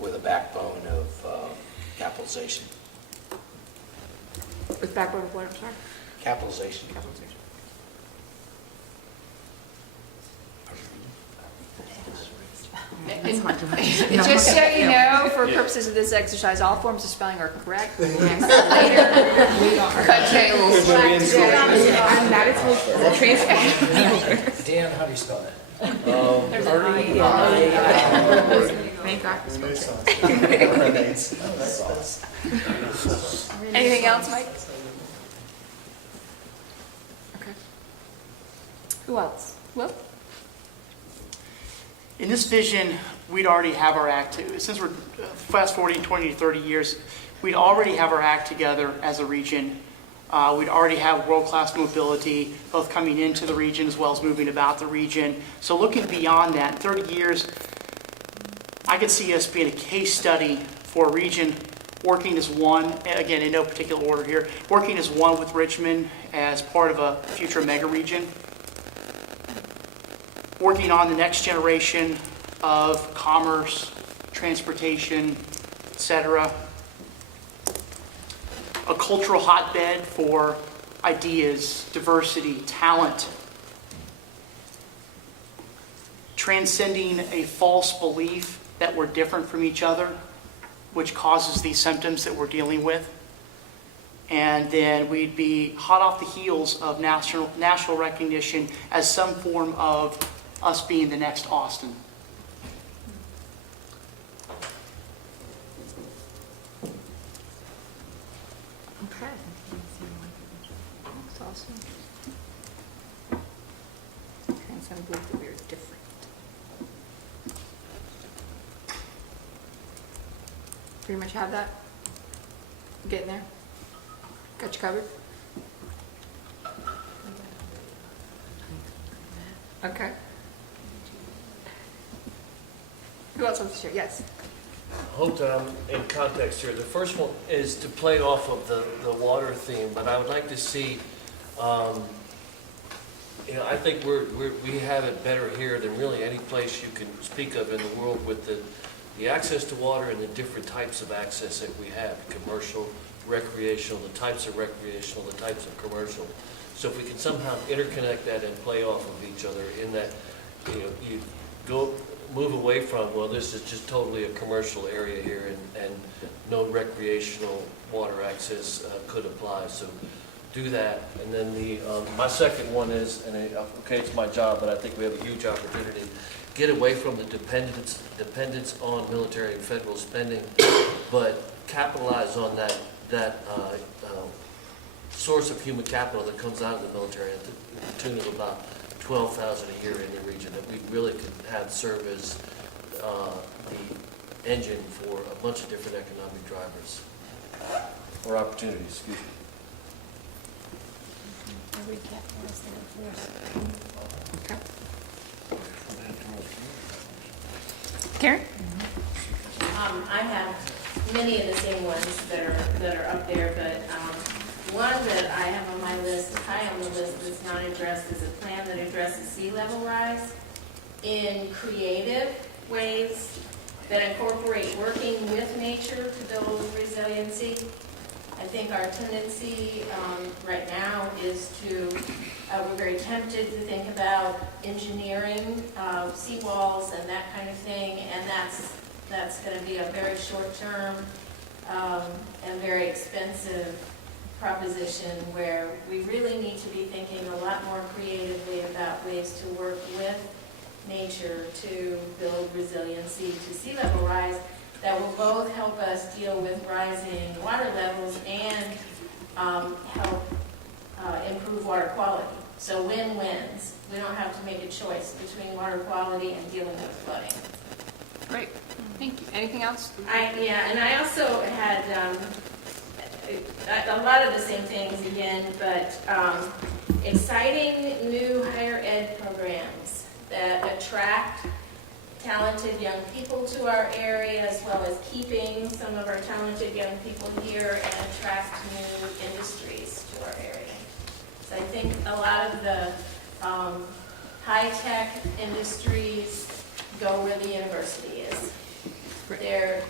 with a backbone of capitalization. With backbone of what, I'm sorry? Capitalization. Just so you know, for purposes of this exercise, all forms of spelling are correct. Later, cut J a little slack. Dan, how do you spell that? There's an I. Thank God. Anything else, Mike? Okay. Who else? Will? In this vision, we'd already have our act, since we're fast forwarding 20 to 30 years, we'd already have our act together as a region. We'd already have world-class mobility, both coming into the region as well as moving about the region. So looking beyond that, in 30 years, I could see us being a case study for a region working as one, again, in no particular order here, working as one with Richmond as part of a future mega region. Working on the next generation of commerce, transportation, etc. A cultural hotbed for ideas, diversity, talent. Transcending a false belief that we're different from each other, which causes these symptoms that we're dealing with. And then we'd be hot off the heels of national recognition as some form of us being the next Austin. Okay. That's awesome. Transcend belief that we are different. Pretty much have that? Getting there? Got you covered? Okay. Who else wants to share? Yes. Hope that I'm in context here. The first one is to play off of the water theme, but I would like to see, I think we have it better here than really any place you can speak of in the world with the access to water and the different types of access that we have, commercial, recreational, the types of recreational, the types of commercial. So if we can somehow interconnect that and play off of each other in that, you move away from, well, this is just totally a commercial area here and no recreational water access could apply. So do that. And then my second one is, okay, it's my job, but I think we have a huge opportunity. Get away from the dependence on military and federal spending, but capitalize on that source of human capital that comes out of the military at the tune of about 12,000 a year in the region that we really could have serve as the engine for a bunch of different economic drivers or opportunities. Excuse me. Okay. Karen? I have many of the same ones that are up there, but one that I have on my list, high on the list, that's not addressed is a plan that addresses sea level rise in creative ways that incorporate working with nature to build resiliency. I think our tendency right now is to, we're very tempted to think about engineering seawalls and that kind of thing, and that's going to be a very short-term and very expensive proposition where we really need to be thinking a lot more creatively about ways to work with nature to build resiliency to sea level rise that will both help us deal with rising water levels and help improve water quality. So win-wins. We don't have to make a choice between water quality and dealing with flooding. Great. Thank you. Anything else? And I also had a lot of the same things again, but exciting new higher ed programs that attract talented young people to our area, as well as keeping some of our talented young people here and attract new industries to our area. So I think a lot of the high-tech industries go where the university is. They're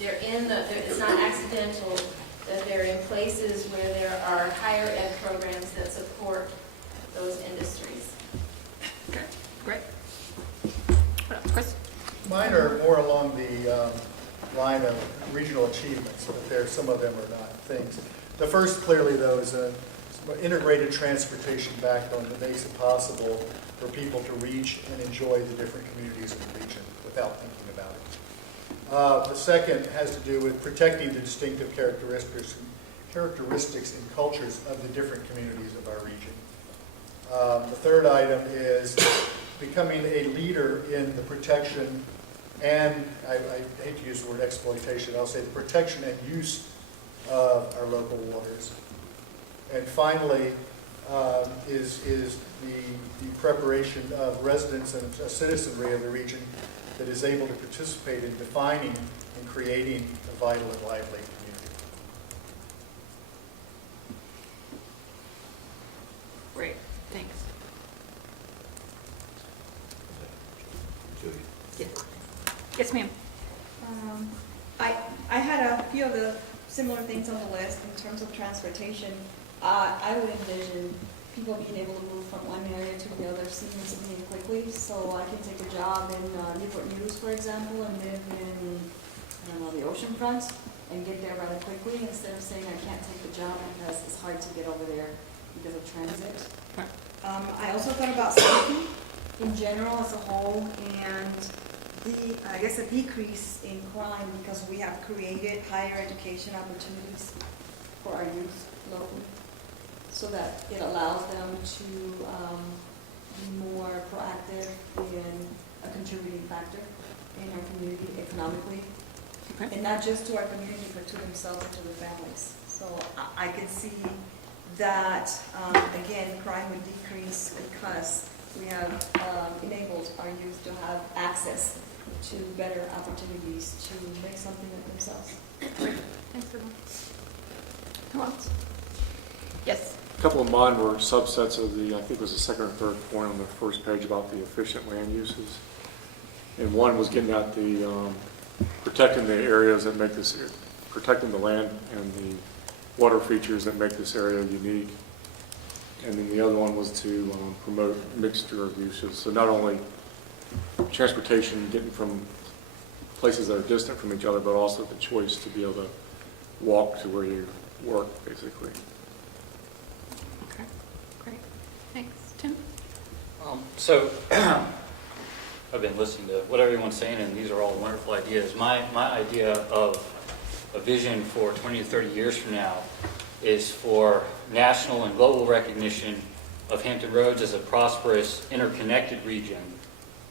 in it's not accidental that they're in places where there are higher ed programs that support those industries. Okay, great. What else, Chris? Mine are more along the line of regional achievements, but some of them are not things. The first, clearly, though, is an integrated transportation backbone that makes it possible for people to reach and enjoy the different communities in the region without thinking about it. The second has to do with protecting the distinctive characteristics and cultures of the different communities of our region. The third item is becoming a leader in the protection and, I hate to use the word exploitation, I'll say the protection and use of our local waters. And finally, is the preparation of residents and a citizenry of the region that is able to participate in defining and creating a vital and lively community. Great, thanks. Yes, ma'am. I had a few of the similar things on the list in terms of transportation. I would envision people being able to move from one area to the other seamlessly and quickly. So I can take a job in Newport News, for example, and live in, the oceanfront and get there rather quickly instead of saying I can't take the job because it's hard to get over there because of transit. I also thought about safety in general as a whole and I guess a decrease in crime because we have created higher education opportunities for our youth locally, so that it allows them to be more proactive and a contributing factor in our community economically. And not just to our community, but to themselves and to their families. So I can see that, again, crime would decrease because we have enabled our youth to have access to better opportunities to make something of themselves. Thanks, everyone. Who else? Yes. A couple of mine were subsets of the, I think it was the second or third point on the first page about the efficient land uses. And one was getting at the protecting the areas that make this, protecting the land and the water features that make this area unique. And then the other one was to promote mixture of uses. So not only transportation, getting from places that are distant from each other, but also the choice to be able to walk to where you work, basically. Okay, great. Thanks. Tim? So I've been listening to what everyone's saying, and these are all wonderful ideas. My idea of a vision for 20 to 30 years from now is for national and global recognition of Hampton Roads as a prosperous, interconnected region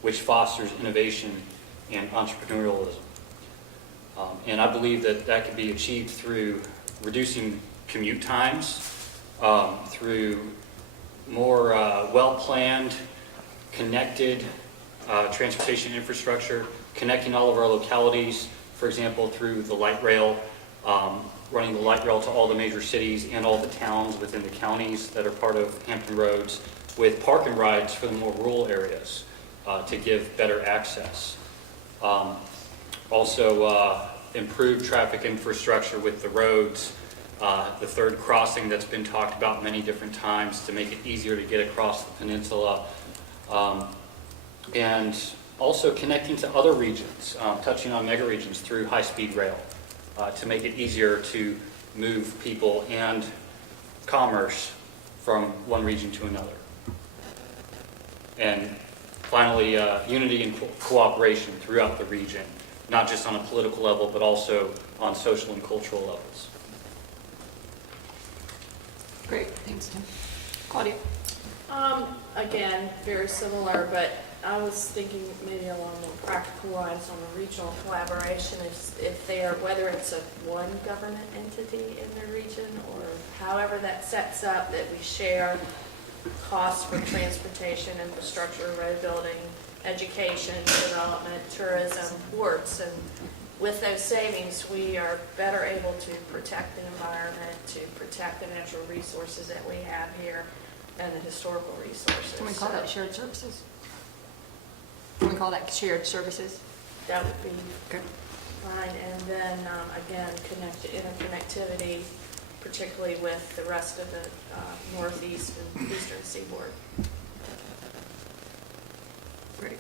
which fosters innovation and entrepreneurialism. And I believe that that can be achieved through reducing commute times, through more well-planned, connected transportation infrastructure, connecting all of our localities, for example, through the light rail, running the light rail to all the major cities and all the towns within the counties that are part of Hampton Roads, with park and rides for the more rural areas to give better access. Also, improve traffic infrastructure with the roads, the third crossing that's been talked about many different times to make it easier to get across the peninsula, and also connecting to other regions, touching on mega regions through high-speed rail to make it easier to move people and commerce from one region to another. And finally, unity and cooperation throughout the region, not just on a political level, but also on social and cultural levels. Great, thanks, Tim. Claudia? Again, very similar, but I was thinking maybe along more practical lines on a regional collaboration, if they are, whether it's a one government entity in the region or however that sets up, that we share costs for transportation, infrastructure, road building, education, development, tourism, ports, and with those savings, we are better able to protect the environment, to protect the natural resources that we have here, and the historical resources. Can we call that shared services? Can we call that shared services? That would be fine. And then, again, interconnectivity, particularly with the rest of the northeast and eastern seaboard. Great.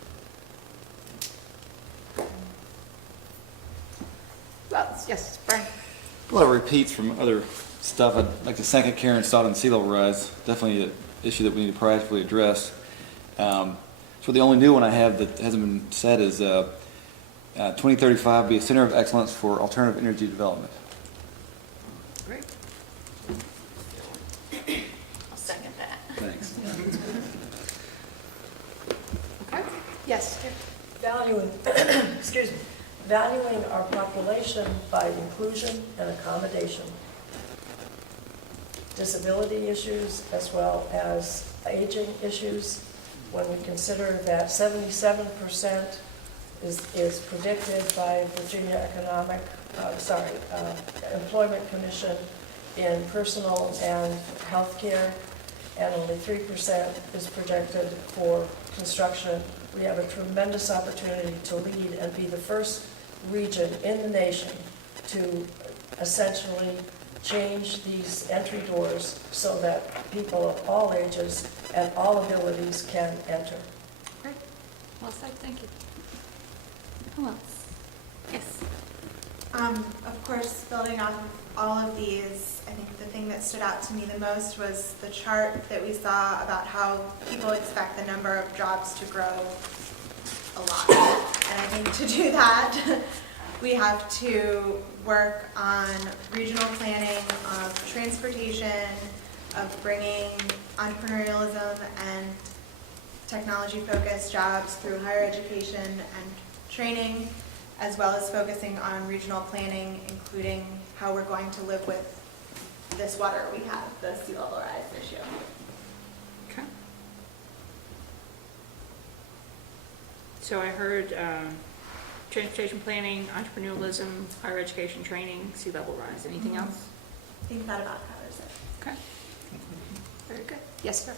Well, yes, Brian. A lot of repeats from other stuff. I'd like to thank Karen Stott on sea level rise. Definitely an issue that we need to proactively address. So the only new one I have that hasn't been said is 2035 be a center of excellence for alternative energy development. Great. I'll second that. Thanks. Okay. Yes. Valuing, excuse me, valuing our population by inclusion and accommodation. Disability issues as well as aging issues. When we consider that 77% is predicted by Virginia Employment Commission in personal and health care, and only 3% is projected for construction. We have a tremendous opportunity to lead and be the first region in the nation to essentially change these entry doors so that people of all ages and all abilities can enter. Great. Well said. Thank you. Who else? Yes. Of course, building off all of these, I think the thing that stood out to me the most was the chart that we saw about how people expect the number of jobs to grow a lot. And I think to do that, we have to work on regional planning of transportation, of bringing entrepreneurialism and technology-focused jobs through higher education and training, as well as focusing on regional planning, including how we're going to live with this water we have, the sea level rise issue. Okay. So I heard transportation planning, entrepreneurialism, higher education training, sea level rise. Anything else? I think that about covers it. Okay. Very good. Yes, sir.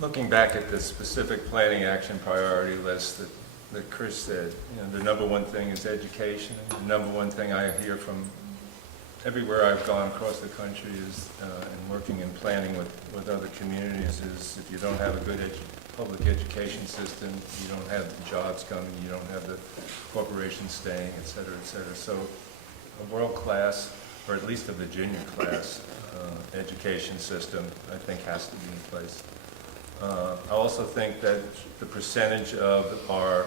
Looking back at the specific planning action priority list that Chris said, the number one thing is education. And the number one thing I hear from everywhere I've gone across the country is, and working in planning with other communities, is if you don't have a good public education system, you don't have the jobs coming, you don't have the corporations staying, et cetera, et cetera. So a world-class, or at least a Virginia-class education system, I think has to be in place. I also think that the percentage of our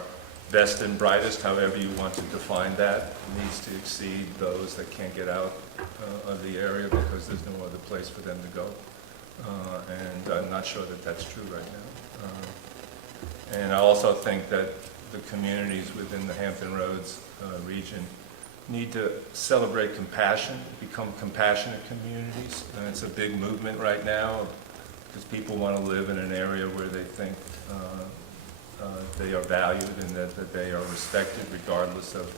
best and brightest, however you want to define that, needs to exceed those that can't get out of the area because there's no other place for them to go. And I'm not sure that that's true right now. And I also think that the communities within the Hampton Roads region need to celebrate compassion, become compassionate communities. And it's a big movement right now because people want to live in an area where they think they are valued and that they are respected regardless of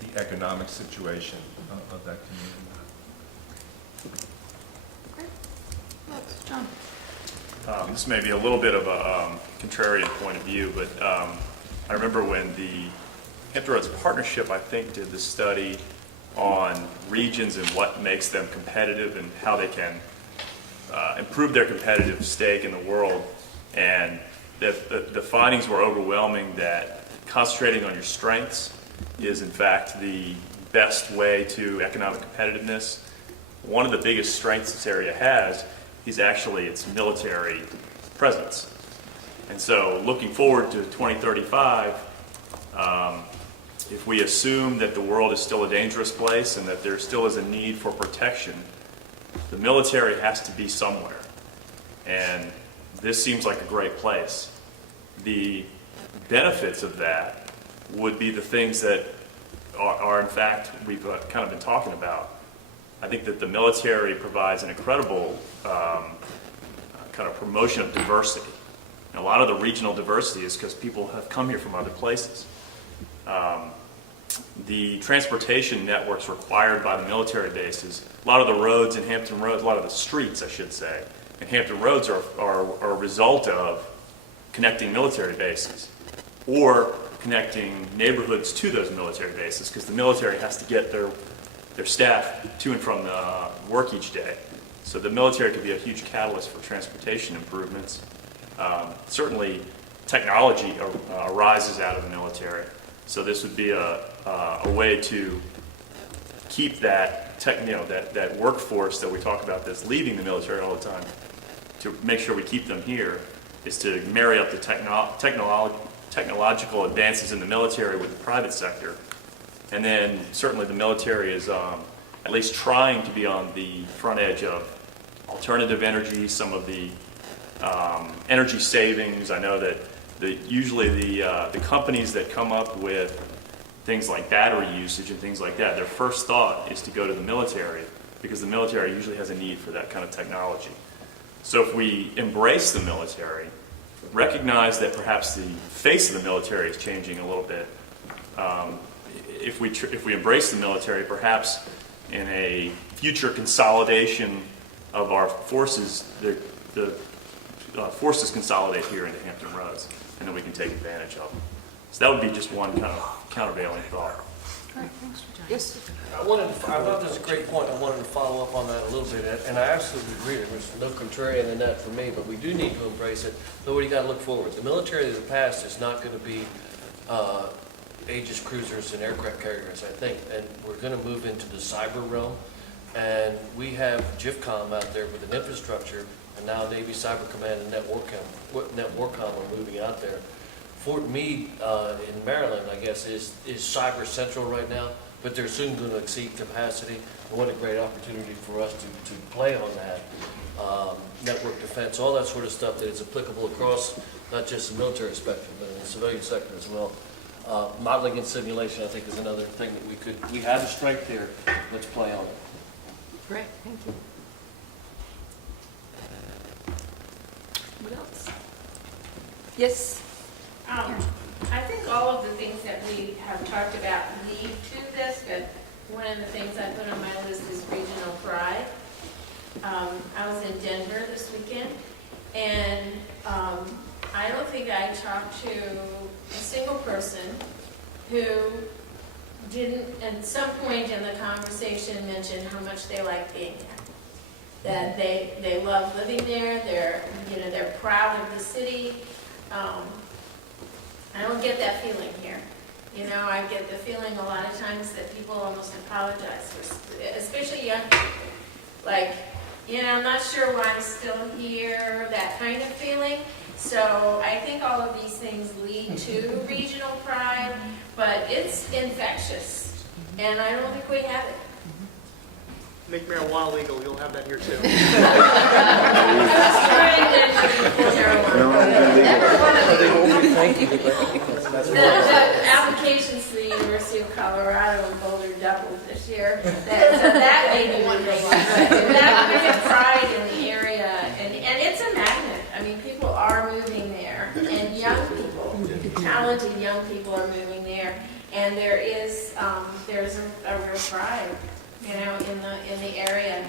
the economic situation of that community. John. This may be a little bit of a contrarian point of view, but I remember when the Hampton Roads Partnership, I think, did the study on regions and what makes them competitive and how they can improve their competitive stake in the world. And the findings were overwhelming that concentrating on your strengths is, in fact, the best way to economic competitiveness. One of the biggest strengths this area has is actually its military presence. And so looking forward to 2035, if we assume that the world is still a dangerous place and that there still is a need for protection, the military has to be somewhere. And this seems like a great place. The benefits of that would be the things that are in fact, we've kind of been talking about. I think that the military provides an incredible kind of promotion of diversity. And a lot of the regional diversity is because people have come here from other places. The transportation networks required by the military bases, a lot of the roads in Hampton Roads, a lot of the streets, I should say, in Hampton Roads are a result of connecting military bases or connecting neighborhoods to those military bases because the military has to get their staff to and from the work each day. So the military could be a huge catalyst for transportation improvements. Certainly technology arises out of the military. So this would be a way to keep that that workforce that we talk about that's leaving the military all the time, to make sure we keep them here, is to marry up the technological advances in the military with the private sector. And then certainly the military is at least trying to be on the front edge of alternative energy, some of the energy savings. I know that usually the companies that come up with things like battery usage and things like that, their first thought is to go to the military because the military usually has a need for that kind of technology. So if we embrace the military, recognize that perhaps the face of the military is changing a little bit, if we embrace the military, perhaps in a future consolidation of our forces, the forces consolidate here into Hampton Roads, and then we can take advantage of them. So that would be just one kind of countervailing thought. Yes. I thought that was a great point. I wanted to follow up on that a little bit, and I absolutely agree. There's no contrarian in that for me, but we do need to embrace it. But we got to look forward. The military of the past is not going to be Aegis cruisers and aircraft carriers, I think, and we're going to move into the cyber realm. And we have GIFCOM out there with an infrastructure, and now Navy Cyber Command and NetWarcom are moving out there. Fort Meade in Maryland, I guess, is cyber central right now. but they're soon going to exceed capacity. And what a great opportunity for us to play on that. Network defense, all that sort of stuff that is applicable across not just the military spectrum, but in the civilian sector as well. Modeling and simulation, I think, is another thing that we have a strength there. Let's play on it. Great, thank you. What else? Yes? I think all of the things that we have talked about lead to this, but one of the things I put on my list is regional pride. I was in Denver this weekend, and I don't think I talked to a single person who didn't at some point in the conversation mention how much they like being there. That they love living there, they're proud of the city. I don't get that feeling here. I get the feeling a lot of times that people almost apologize for, especially young people. Like, I'm not sure why I'm still here, that kind of feeling. So I think all of these things lead to regional pride, but it's infectious, and I don't think we have it. Make marijuana legal, you'll have that here too. The applications to the University of Colorado in Boulder doubled this year. That may be one thing. But that kind of pride in the area, and it's a magnet. I mean, people are moving there, and young people, talented young people are moving there, and there's a real pride. In the area,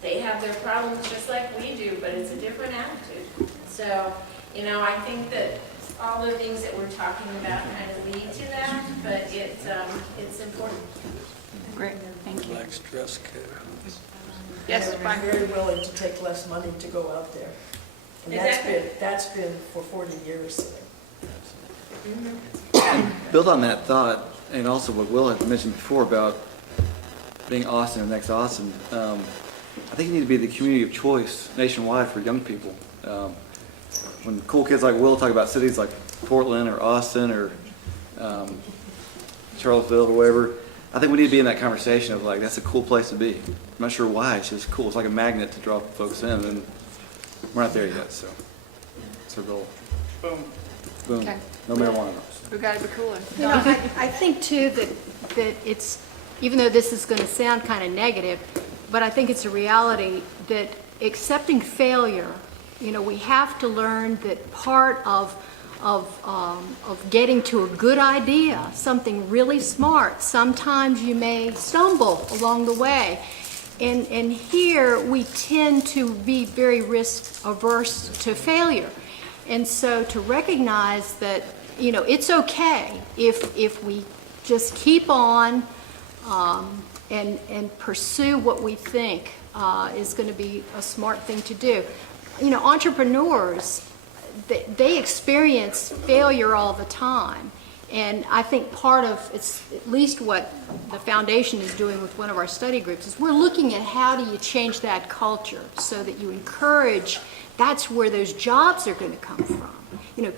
they have their problems just like we do, but it's a different attitude. So, I think that all the things that we're talking about kind of lead to that, but it's important. Great, thank you. Relaxed dress code. Yes, I'm very willing to take less money to go out there. And that's been for 40 years. Build on that thought, and also what Will had mentioned before about being Austin or next Austin. I think you need to be the community of choice nationwide for young people. When cool kids like Will talk about cities like Portland or Austin or Charlottesville or wherever, I think we need to be in that conversation of like, that's a cool place to be. I'm not sure why, it's just cool. It's like a magnet to draw folks in, and we're not there yet, so it's our goal. Boom. Boom. Okay. No marijuana. We gotta be cooler. I think too that it's, even though this is going to sound kind of negative, but I think it's a reality that accepting failure, we have to learn that part of getting to a good idea, something really smart, sometimes you may stumble along the way. And here we tend to be very risk averse to failure. And so to recognize that, it's okay if we just keep on and pursue what we think is going to be a smart thing to do. Entrepreneurs, they experience failure all the time. And I think part of, it's at least what the foundation is doing with one of our study groups, is we're looking at how do you change that culture so that you encourage, that's where those jobs are going to come from.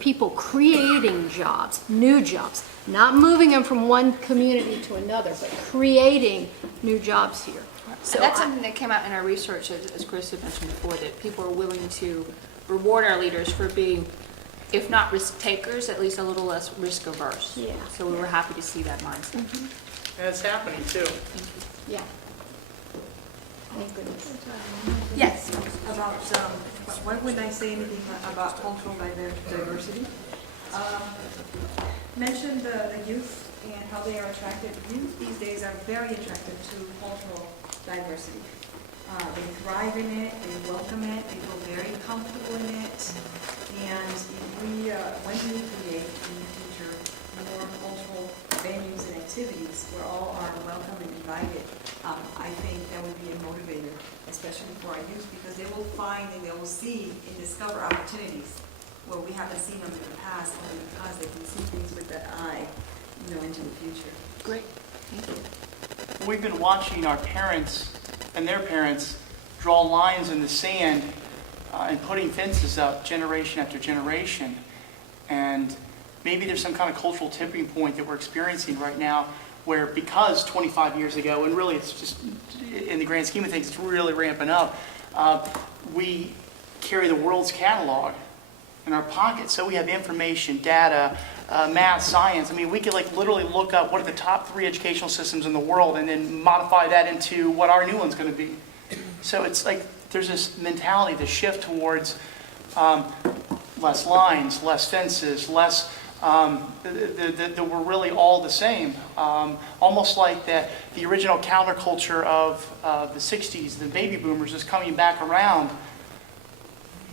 People creating jobs, new jobs, not moving them from one community to another, but creating new jobs here. So that's something that came out in our research, as Chris had mentioned before, that people are willing to reward our leaders for being, if not risk takers, at least a little less risk averse. Yeah. So we were happy to see that mindset. And it's happening too. Yeah. Thank goodness. Yes. About, why wouldn't I say anything about cultural diversity? Mention the youth and how they are attracted. Youth these days are very attracted to cultural diversity. They thrive in it, they welcome it, they feel very comfortable in it. And if we, when we create in the future more cultural venues and activities where all are welcome and invited, I think that would be a motivator, especially for our youth, because they will find and they will see and discover opportunities where we haven't seen them in the past, only because they can see things with that eye, into the future. Great. Thank you. We've been watching our parents and their parents draw lines in the sand and putting fences up generation after generation. And maybe there's some kind of cultural tipping point that we're experiencing right now where because 25 years ago, and really it's just, in the grand scheme of things, it's really ramping up, we carry the world's catalog in our pocket. So we have information, data, math, science. I mean, we could like literally look up what are the top 3 educational systems in the world and then modify that into what our new one's going to be. So it's like there's this mentality, the shift towards less lines, less fences, less, that we're really all the same. Almost like that the original counterculture of the 60s, the baby boomers, is coming back around.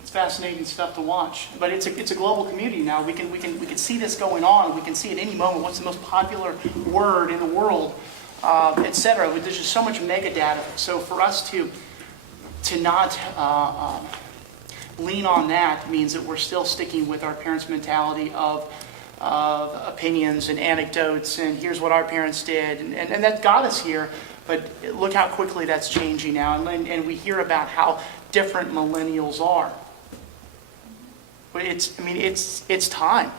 It's fascinating stuff to watch. But it's a global community now. We can see this going on. We can see at any moment what's the most popular word in the world, etc. There's just so much mega data. So for us to not lean on that means that we're still sticking with our parents' mentality of opinions and anecdotes and here's what our parents did and that got us here, but look how quickly that's changing now, and we hear about how different millennials are. But it's time.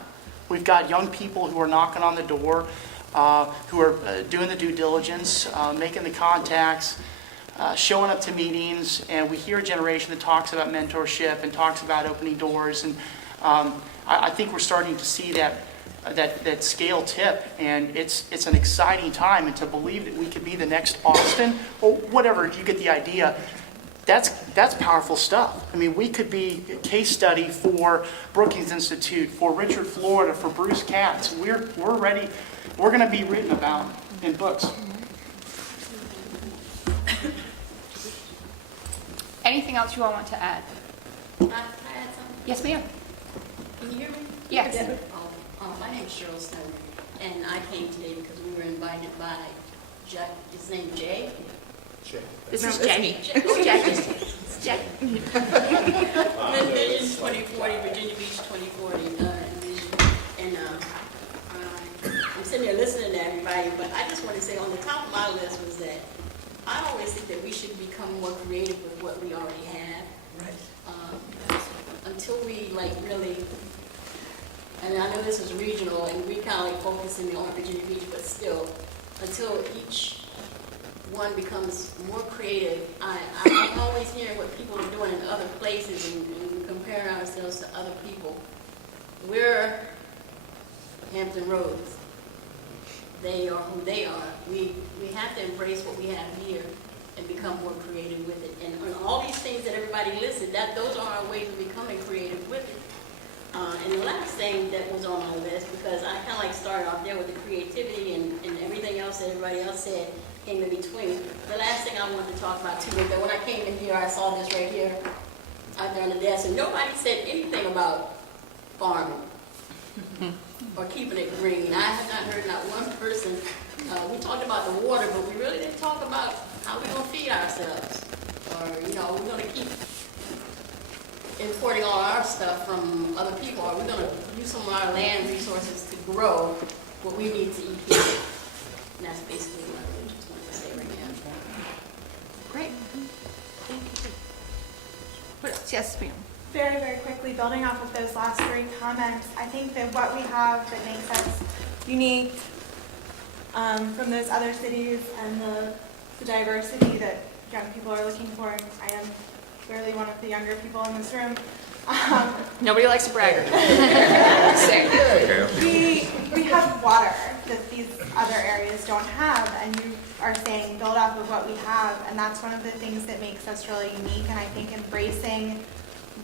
We've got young people who are knocking on the door, who are doing the due diligence, making the contacts, showing up to meetings, and we hear a generation that talks about mentorship and talks about opening doors, and I think we're starting to see that scale tip, and it's an exciting time, and to believe that we could be the next Austin, or whatever, you get the idea, that's powerful stuff. I mean, we could be a case study for Brookings Institute, for Richard Florida, for Bruce Katz. We're ready. We're going to be written about in books. Anything else you all want to add? Can I add something? Yes, ma'am. Can you hear me? Yes. My name's Cheryl Stone, and I came today because we were invited by Jack. His name Jay. Jay. This is Jay. Oh, Jack. It's Jack. Envision 2040, Virginia Beach 2040. Envision. And I'm sitting there listening to everybody, but I just want to say on the top of my list was that I always think that we should become more creative with what we already have. Right. Until we really, and I know this is regional, and we kind of focusing on Virginia Beach, but still, until each one becomes more creative, I'm always hearing what people are doing in other places and comparing ourselves to other people. We're Hampton Roads. They are who they are. We have to embrace what we have here and become more creative with it. And all these things that everybody listed, those are our ways of becoming creative with it. And the last thing that was on my list, because I kind of started off there with the creativity and everything else that everybody else said came in between. The last thing I wanted to talk about too is that when I came in here, I saw this right here out there on the desk, and nobody said anything about farming or keeping it green. I have not heard not one person. We talked about the water, but we really didn't talk about how we're going to feed ourselves. Or, we're going to keep importing all our stuff from other people. Or we're going to use some of our land resources to grow what we need to eat here. And that's basically what I really just wanted to say right now. Great. Thank you. What else? Yes, ma'am. Very, very quickly, building off of those last 3 comments, I think that what we have that makes us unique from those other cities and the diversity that young people are looking for. I am clearly one of the younger people in this room. Nobody likes a bragger. We have water that these other areas don't have, and you are saying build off of what we have, and that's one of the things that makes us really unique. And I think embracing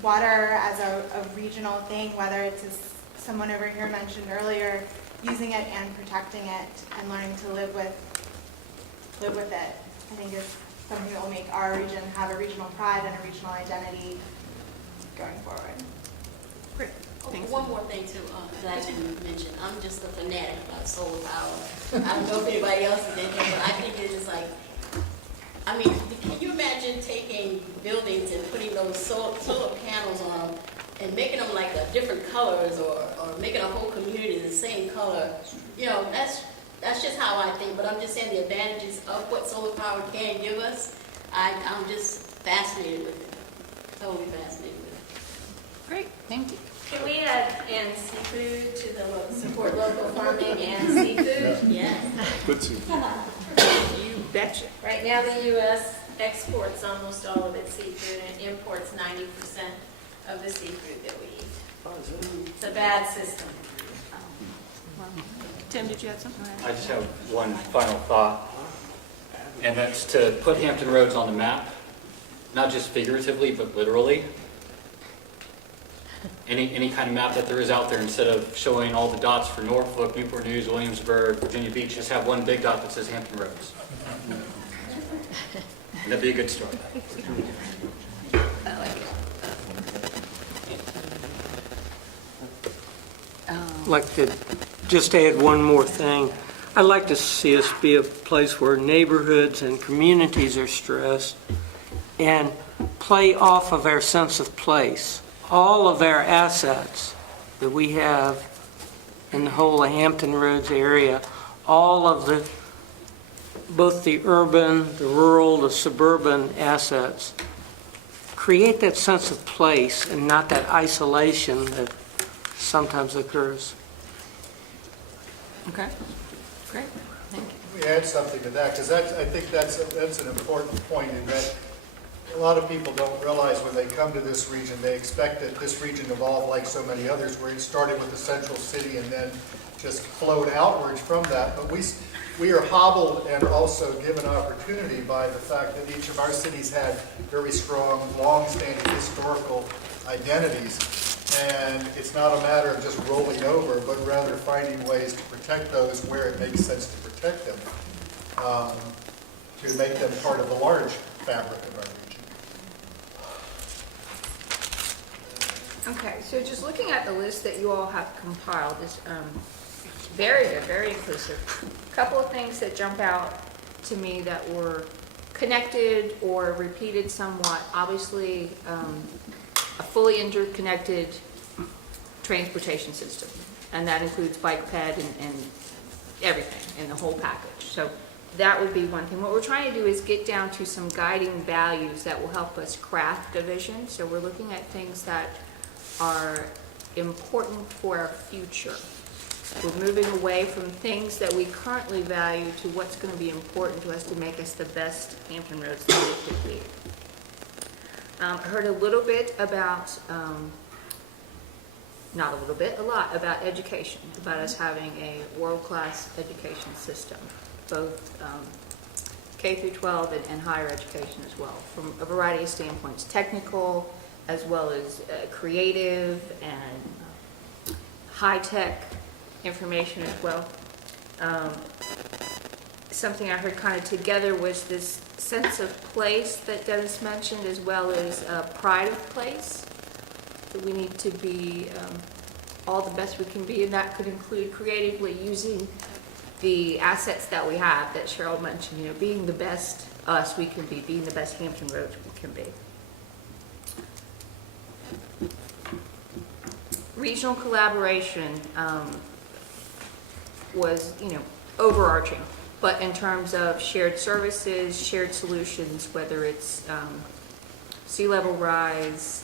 water as a regional thing, whether it's as someone over here mentioned earlier, using it and protecting it and learning to live with it, I think is something that will make our region have a regional pride and a regional identity going forward. Great. One more thing too that I didn't mention. I'm just a fanatic about solar power. I don't know if anybody else is in here, but I think it's just can you imagine taking buildings and putting those solar panels on them and making them like different colors or making a whole community the same color? That's just how I think, but I'm just saying the advantages of what solar power can give us. I'm just fascinated with it. Totally fascinated with it. Great, thank you. Can we And seafood to support local farming and seafood, yes. Good seafood. You betcha. Right now, the U.S. exports almost all of its seafood and imports 90% of the seafood that we eat. It's a bad system. Tim, did you have something? I just have one final thought, and that's to put Hampton Roads on the map, not just figuratively, but literally. Any kind of map that there is out there, instead of showing all the dots for Norfolk, Newport News, Williamsburg, Virginia Beach, just have one big dot that says Hampton Roads. That'd be a good start. I'd like to just add one more thing. I'd like to see us be a place where neighborhoods and communities are stressed and play off of our sense of place. All of our assets that we have in the whole of Hampton Roads area, all of the, both the urban, the rural, the suburban assets, create that sense of place and not that isolation that sometimes occurs. Okay, great, thank you. Let me add something to that, because I think that's an important point, in that a lot of people don't realize when they come to this region, they expect that this region evolved like so many others, where it started with the central city and then just flowed outwards from that. But we are hobbled and also given opportunity by the fact that each of our cities had very strong, long-standing historical identities. And it's not a matter of just rolling over, but rather finding ways to protect those where it makes sense to protect them, to make them part of the large fabric of our region. Okay, so just looking at the list that you all have compiled is very good, very inclusive. A couple of things that jump out to me that were connected or repeated somewhat. Obviously, a fully interconnected transportation system, and that includes bike ped and everything in the whole package. So that would be one thing. What we're trying to do is get down to some guiding values that will help us craft a vision. So we're looking at things that are important for our future. We're moving away from things that we currently value to what's going to be important to us to make us the best Hampton Roads that we could be. I heard a little bit about, not a little bit, a lot about education, about us having a world-class education system, both K through 12 and higher education as well, from a variety of standpoints, technical as well as creative and high-tech information as well. Something I heard kind of together was this sense of place that Dennis mentioned, as well as pride of place. That we need to be all the best we can be, and that could include creatively using the assets that we have that Cheryl mentioned, you know, being the best us we can be, being the best Hampton Roads we can be. Regional collaboration was, you know, overarching, but in terms of shared services, shared solutions, whether it's sea level rise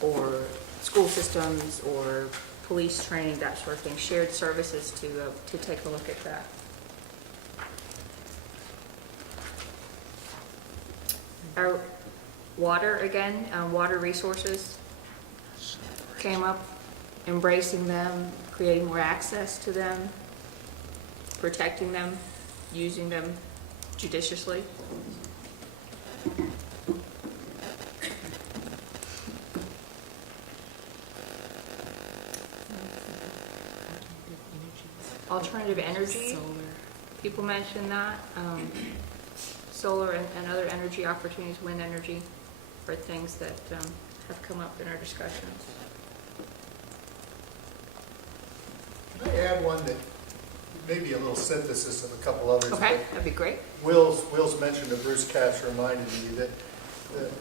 or school systems or police training, that sort of thing, shared services to take a look at that. Our water, again, water resources came up, embracing them, creating more access to them, protecting them, using them judiciously. Alternative energy, people mentioned that. Solar and other energy opportunities, wind energy, are things that have come up in our discussions. Can I add one that may be a little synthesis of a couple others? Okay, that'd be great. Will's mentioned that Bruce Katz reminded me that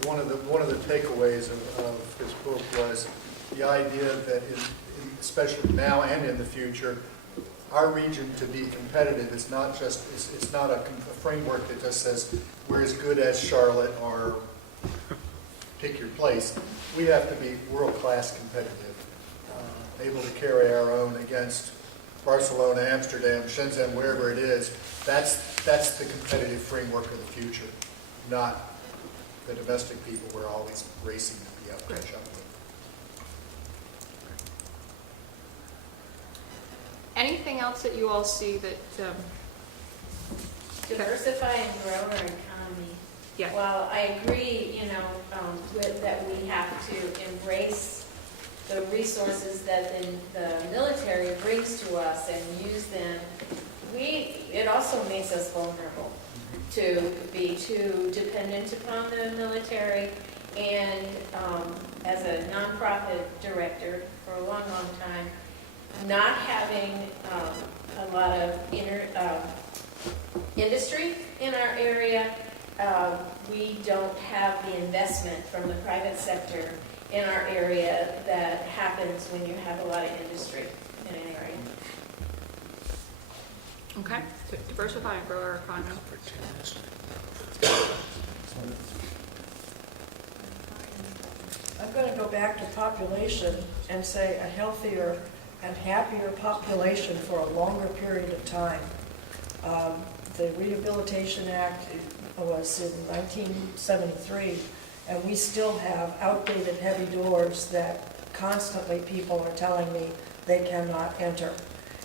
one of the takeaways of his book was the idea that, especially now and in the future, our region to be competitive is not just, it's not a framework that just says we're as good as Charlotte or pick your place. We have to be world-class competitive. able to carry our own against Barcelona, Amsterdam, Shenzhen, wherever it is. That's the competitive framework of the future, not the domestic people we're always racing to be able to catch up with. Anything else that you all see that, Diversify and grow our economy. Yeah. While I agree, that we have to embrace the resources that the military brings to us and use them, it also makes us vulnerable to be too dependent upon the military. And as a nonprofit director for a long, long time, not having a lot of industry in our area, we don't have the investment from the private sector in our area that happens when you have a lot of industry in an area. okay, so diversify and grow our economy. I'm going to go back to population and say a healthier and happier population for a longer period of time. The Rehabilitation Act was in 1973, and we still have outdated heavy doors that constantly people are telling me they cannot enter.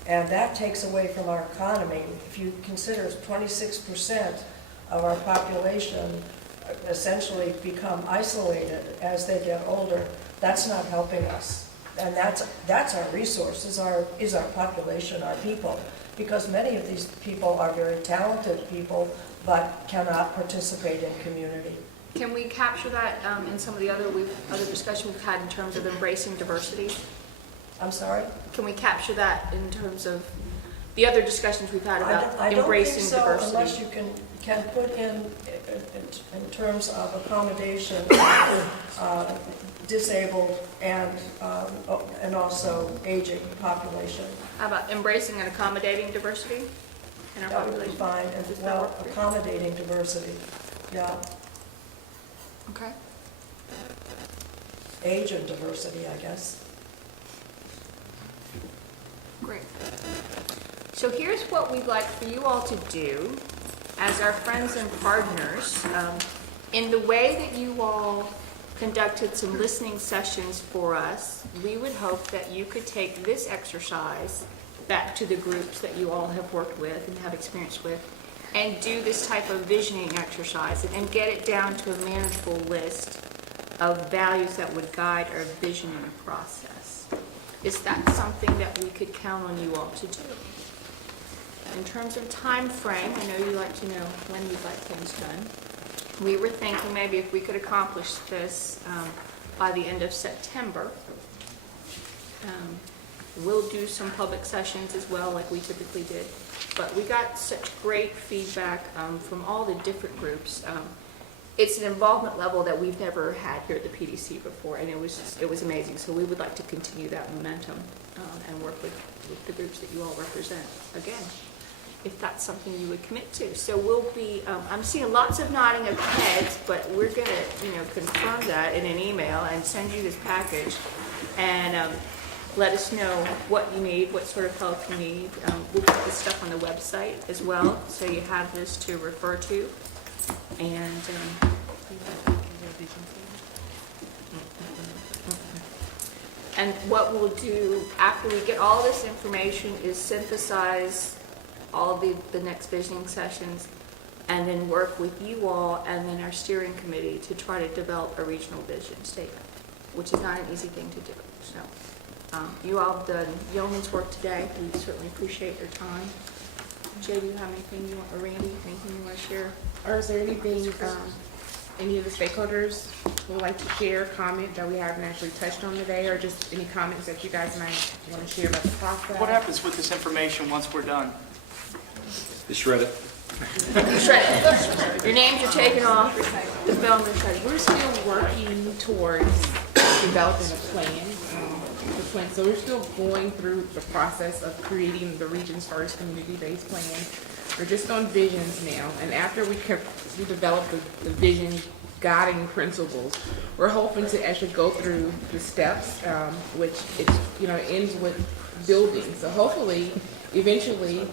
And that takes away from our economy. If you consider 26% of our population essentially become isolated as they get older, that's not helping us. And that's our resource, is our population, our people. Because many of these people are very talented people, but cannot participate in community. Can we capture that in some of the other discussion we've had in terms of embracing diversity? I'm sorry? Can we capture that in terms of the other discussions we've had about I don't embracing think so, diversity? unless you can put in terms of accommodation, disabled and also aging population. How about embracing and accommodating diversity in our That would be population? fine, and well, accommodating diversity, yeah. Okay. Age and diversity, I guess. Great. So here's what we'd like for you all to do as our friends and partners. In the way that you all conducted some listening sessions for us, we would hope that you could take this exercise back to the groups that you all have worked with and have experience with and do this type of visioning exercise and get it down to a manageable list of values that would guide our visioning process. Is that something that we could count on you all to do? In terms of time frame, I know you like to know when you'd like things done. We were thinking maybe if we could accomplish this by the end of September. We'll do some public sessions as well, like we typically did. But we got such great feedback from all the different groups. It's an involvement level that we've never had here at the PDC before, and it was amazing. So we would like to continue that momentum and work with the groups that you all represent again, if that's something you would commit to. So we'll be, I'm seeing lots of nodding of heads, but we're going to, confirm that in an email and send you this package, and let us know what you need, what sort of help you need. We'll put this stuff on the website as well, so you have this to refer to. And what we'll do after we get all this information is synthesize all the next visioning sessions, and then work with you all and then our steering committee to try to develop a regional vision statement, which is not an easy thing to do. So you all have done yeoman's work today. We certainly appreciate your time. Jay, do you have anything you want, or Randy, anything you want to share? Or is there anything any of the stakeholders would like to share, comment that we haven't actually touched on today, or just any comments that you guys might want to share about the process? What happens with this information once we're done? You shred it. You shred it. Your names are taken off the film and shredded. We're still working towards developing a plan. So we're still going through the process of creating the region's first community-based plan. We're just on visions now, and after we develop the vision guiding principles. We're hoping to actually go through the steps, which ends with building. So hopefully, eventually,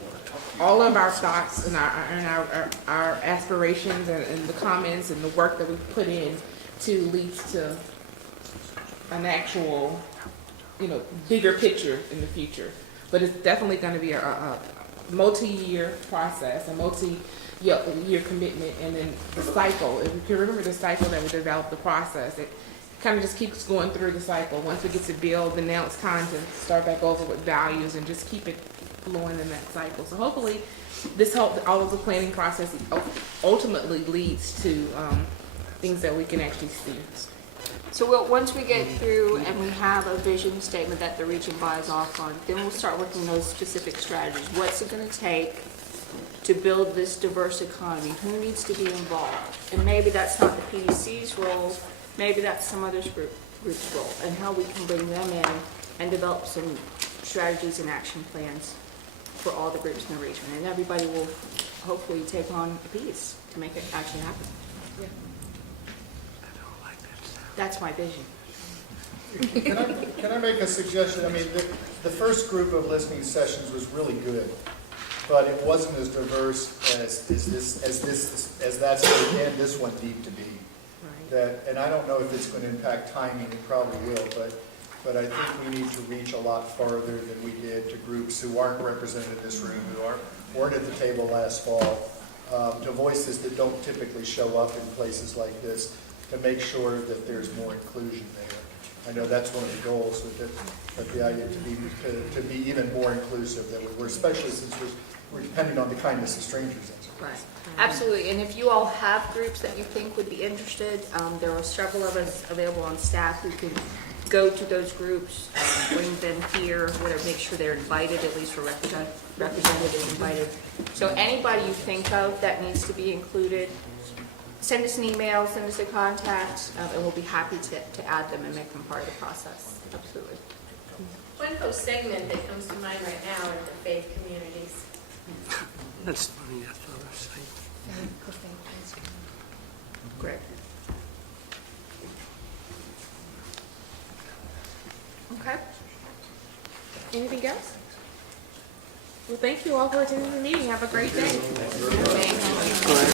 all of our thoughts and our aspirations and the comments and the work that we put in to leads to an actual, bigger picture in the future. But it's definitely going to be a multi-year process, a multi-year commitment, and then the cycle. If you can remember the cycle that we developed, the process, it kind of just keeps going through the cycle. Once we get to build, then now it's time to start back over with values and just keep it flowing in that cycle. So hopefully, all of the planning process ultimately leads to things that we can actually see. So once we get through and we have a vision statement that the region buys off on, then we'll start working those specific strategies. What's it going to take to build this diverse economy? Who needs to be involved? And maybe that's not the PDC's role, maybe that's some other group's role, and how we can bring them in and develop some strategies and action plans for all the groups in the region. And everybody will hopefully take on a piece to make it actually happen. Yeah. That's my vision. Can I make a suggestion? I mean, the first group of listening sessions was really good, but it wasn't as diverse as that's going to end this one need to be. Right. And I don't know if it's going to impact timing. It probably will, but I think we need to reach a lot farther than we did to groups who aren't represented in this room, who weren't at the table last fall, to voices that don't typically show up in places like this, to make sure that there's more inclusion there. I know that's one of the goals, but the idea to be even more inclusive than we were, especially since we're depending on the kindness of strangers. Right, absolutely. And if you all have groups that you think would be interested, there are several of us available on staff who can go to those groups, bring them here, whatever, make sure they're invited, at least for representatives invited. So anybody you think of that needs to be included, send us an email, send us a contact, and we'll be happy to add them and make them part of the process. Absolutely. One post segment that comes to mind right now are the faith communities. That's funny, that's what I was saying. Great. Okay. Anything else? Well, thank you all for attending the meeting. Have a great day.